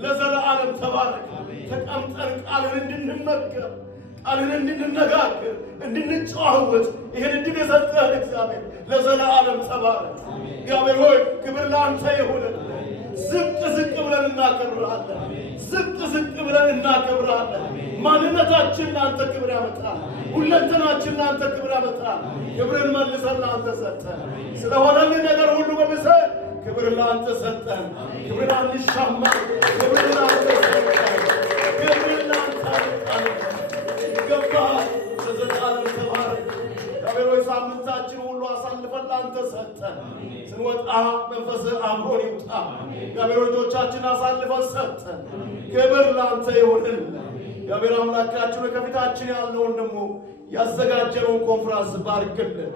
ለዘላለም ተባረክ። ተቀምጠን ቃልን እንድንመገብ፣ ቃልን እንድንነጋገር፣ እንድንጨዋወት ይህን እድል የሰጠህን እግዚአብሔር ለዘላለም ተባረክ። እግዚአብሔር ሆይ ክብር ለአንተ ይሁን። ዝቅ ዝቅ ብለን እናከብርሃለን። ዝቅ ዝቅ ብለን እናከብርሃለን። ማንነታችን ለአንተ ክብር ያመጣል። ሁለንተናችን ለአንተ ክብር ያመጣል። ክብርን መልሰን ለአንተ ሰጠን። ስለሆነልን ነገር ሁሉ መልሰን ክብር ለአንተ ሰጠን። ክብርን አንሻማ። ክብርን ለአንተ ሰጠን። ክብርን ለአንተ ሰጠን። ይገባሃል። ለዘላለም ተባረክ። እግዚአብሔር ሆይ ሳምንታችን ሁሉ አሳልፈን ለአንተ ሰጠን። ስንወጣ መንፈስህ አብሮን ይውጣ። እግዚአብሔር ልጆቻችን አሳልፈን ሰጠን። ክብር ለአንተ ይሁንልን። እግዚአብሔር አምላካችን ከፊታችን ያለውን ደግሞ ያዘጋጀነውን ኮንፈረንስ ባርክልን።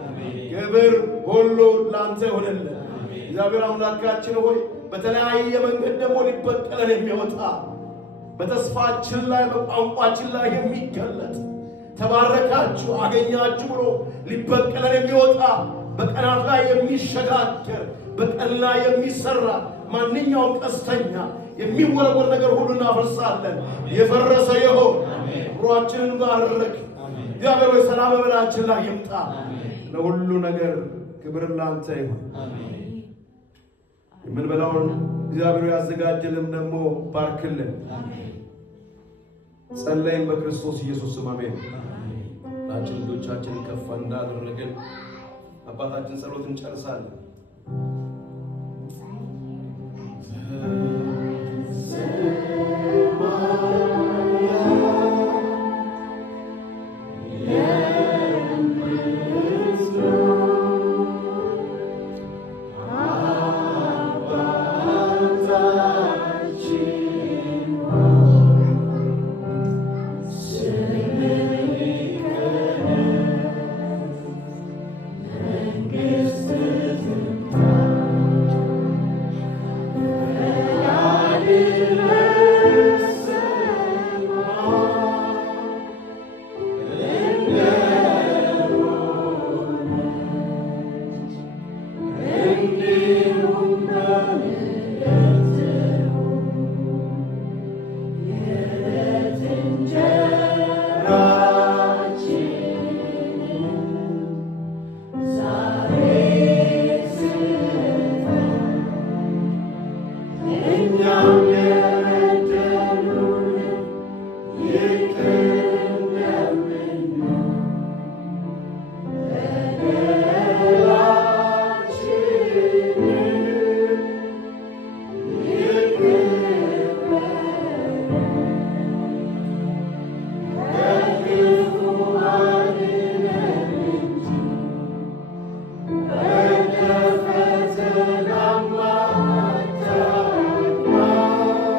ክብር ሁሉ ለአንተ ይሁንልን። እግዚአብሔር አምላካችን ሆይ በተለያየ መንገድ ደግሞ ሊበቀለን የሚወጣ በተስፋችን ላይ በቋንቋችን ላይ የሚገለጥ ተባረካችሁ አገኛችሁ ብሎ ሊበቀለን የሚወጣ በቀናት ላይ የሚሸጋገር በቀን ላይ የሚሰራ ማንኛውም ቀስተኛ የሚወረወር ነገር ሁሉ እናፈርሳለን። የፈረሰ ይሁን። ኑሯችንን ባርክ። እግዚአብሔር ሆይ ሰላም በላያችን ላይ ይምጣ። ለሁሉ ነገር ክብር ለአንተ ይሁን። የምንበላውን እግዚአብሔር ያዘጋጀልን ደግሞ ባርክልን። ጸለይን በክርስቶስ ኢየሱስ ስም አሜን። ታችን ልጆቻችንን ከፍ እንዳደረግን አባታችን ጸሎት እንጨርሳለን።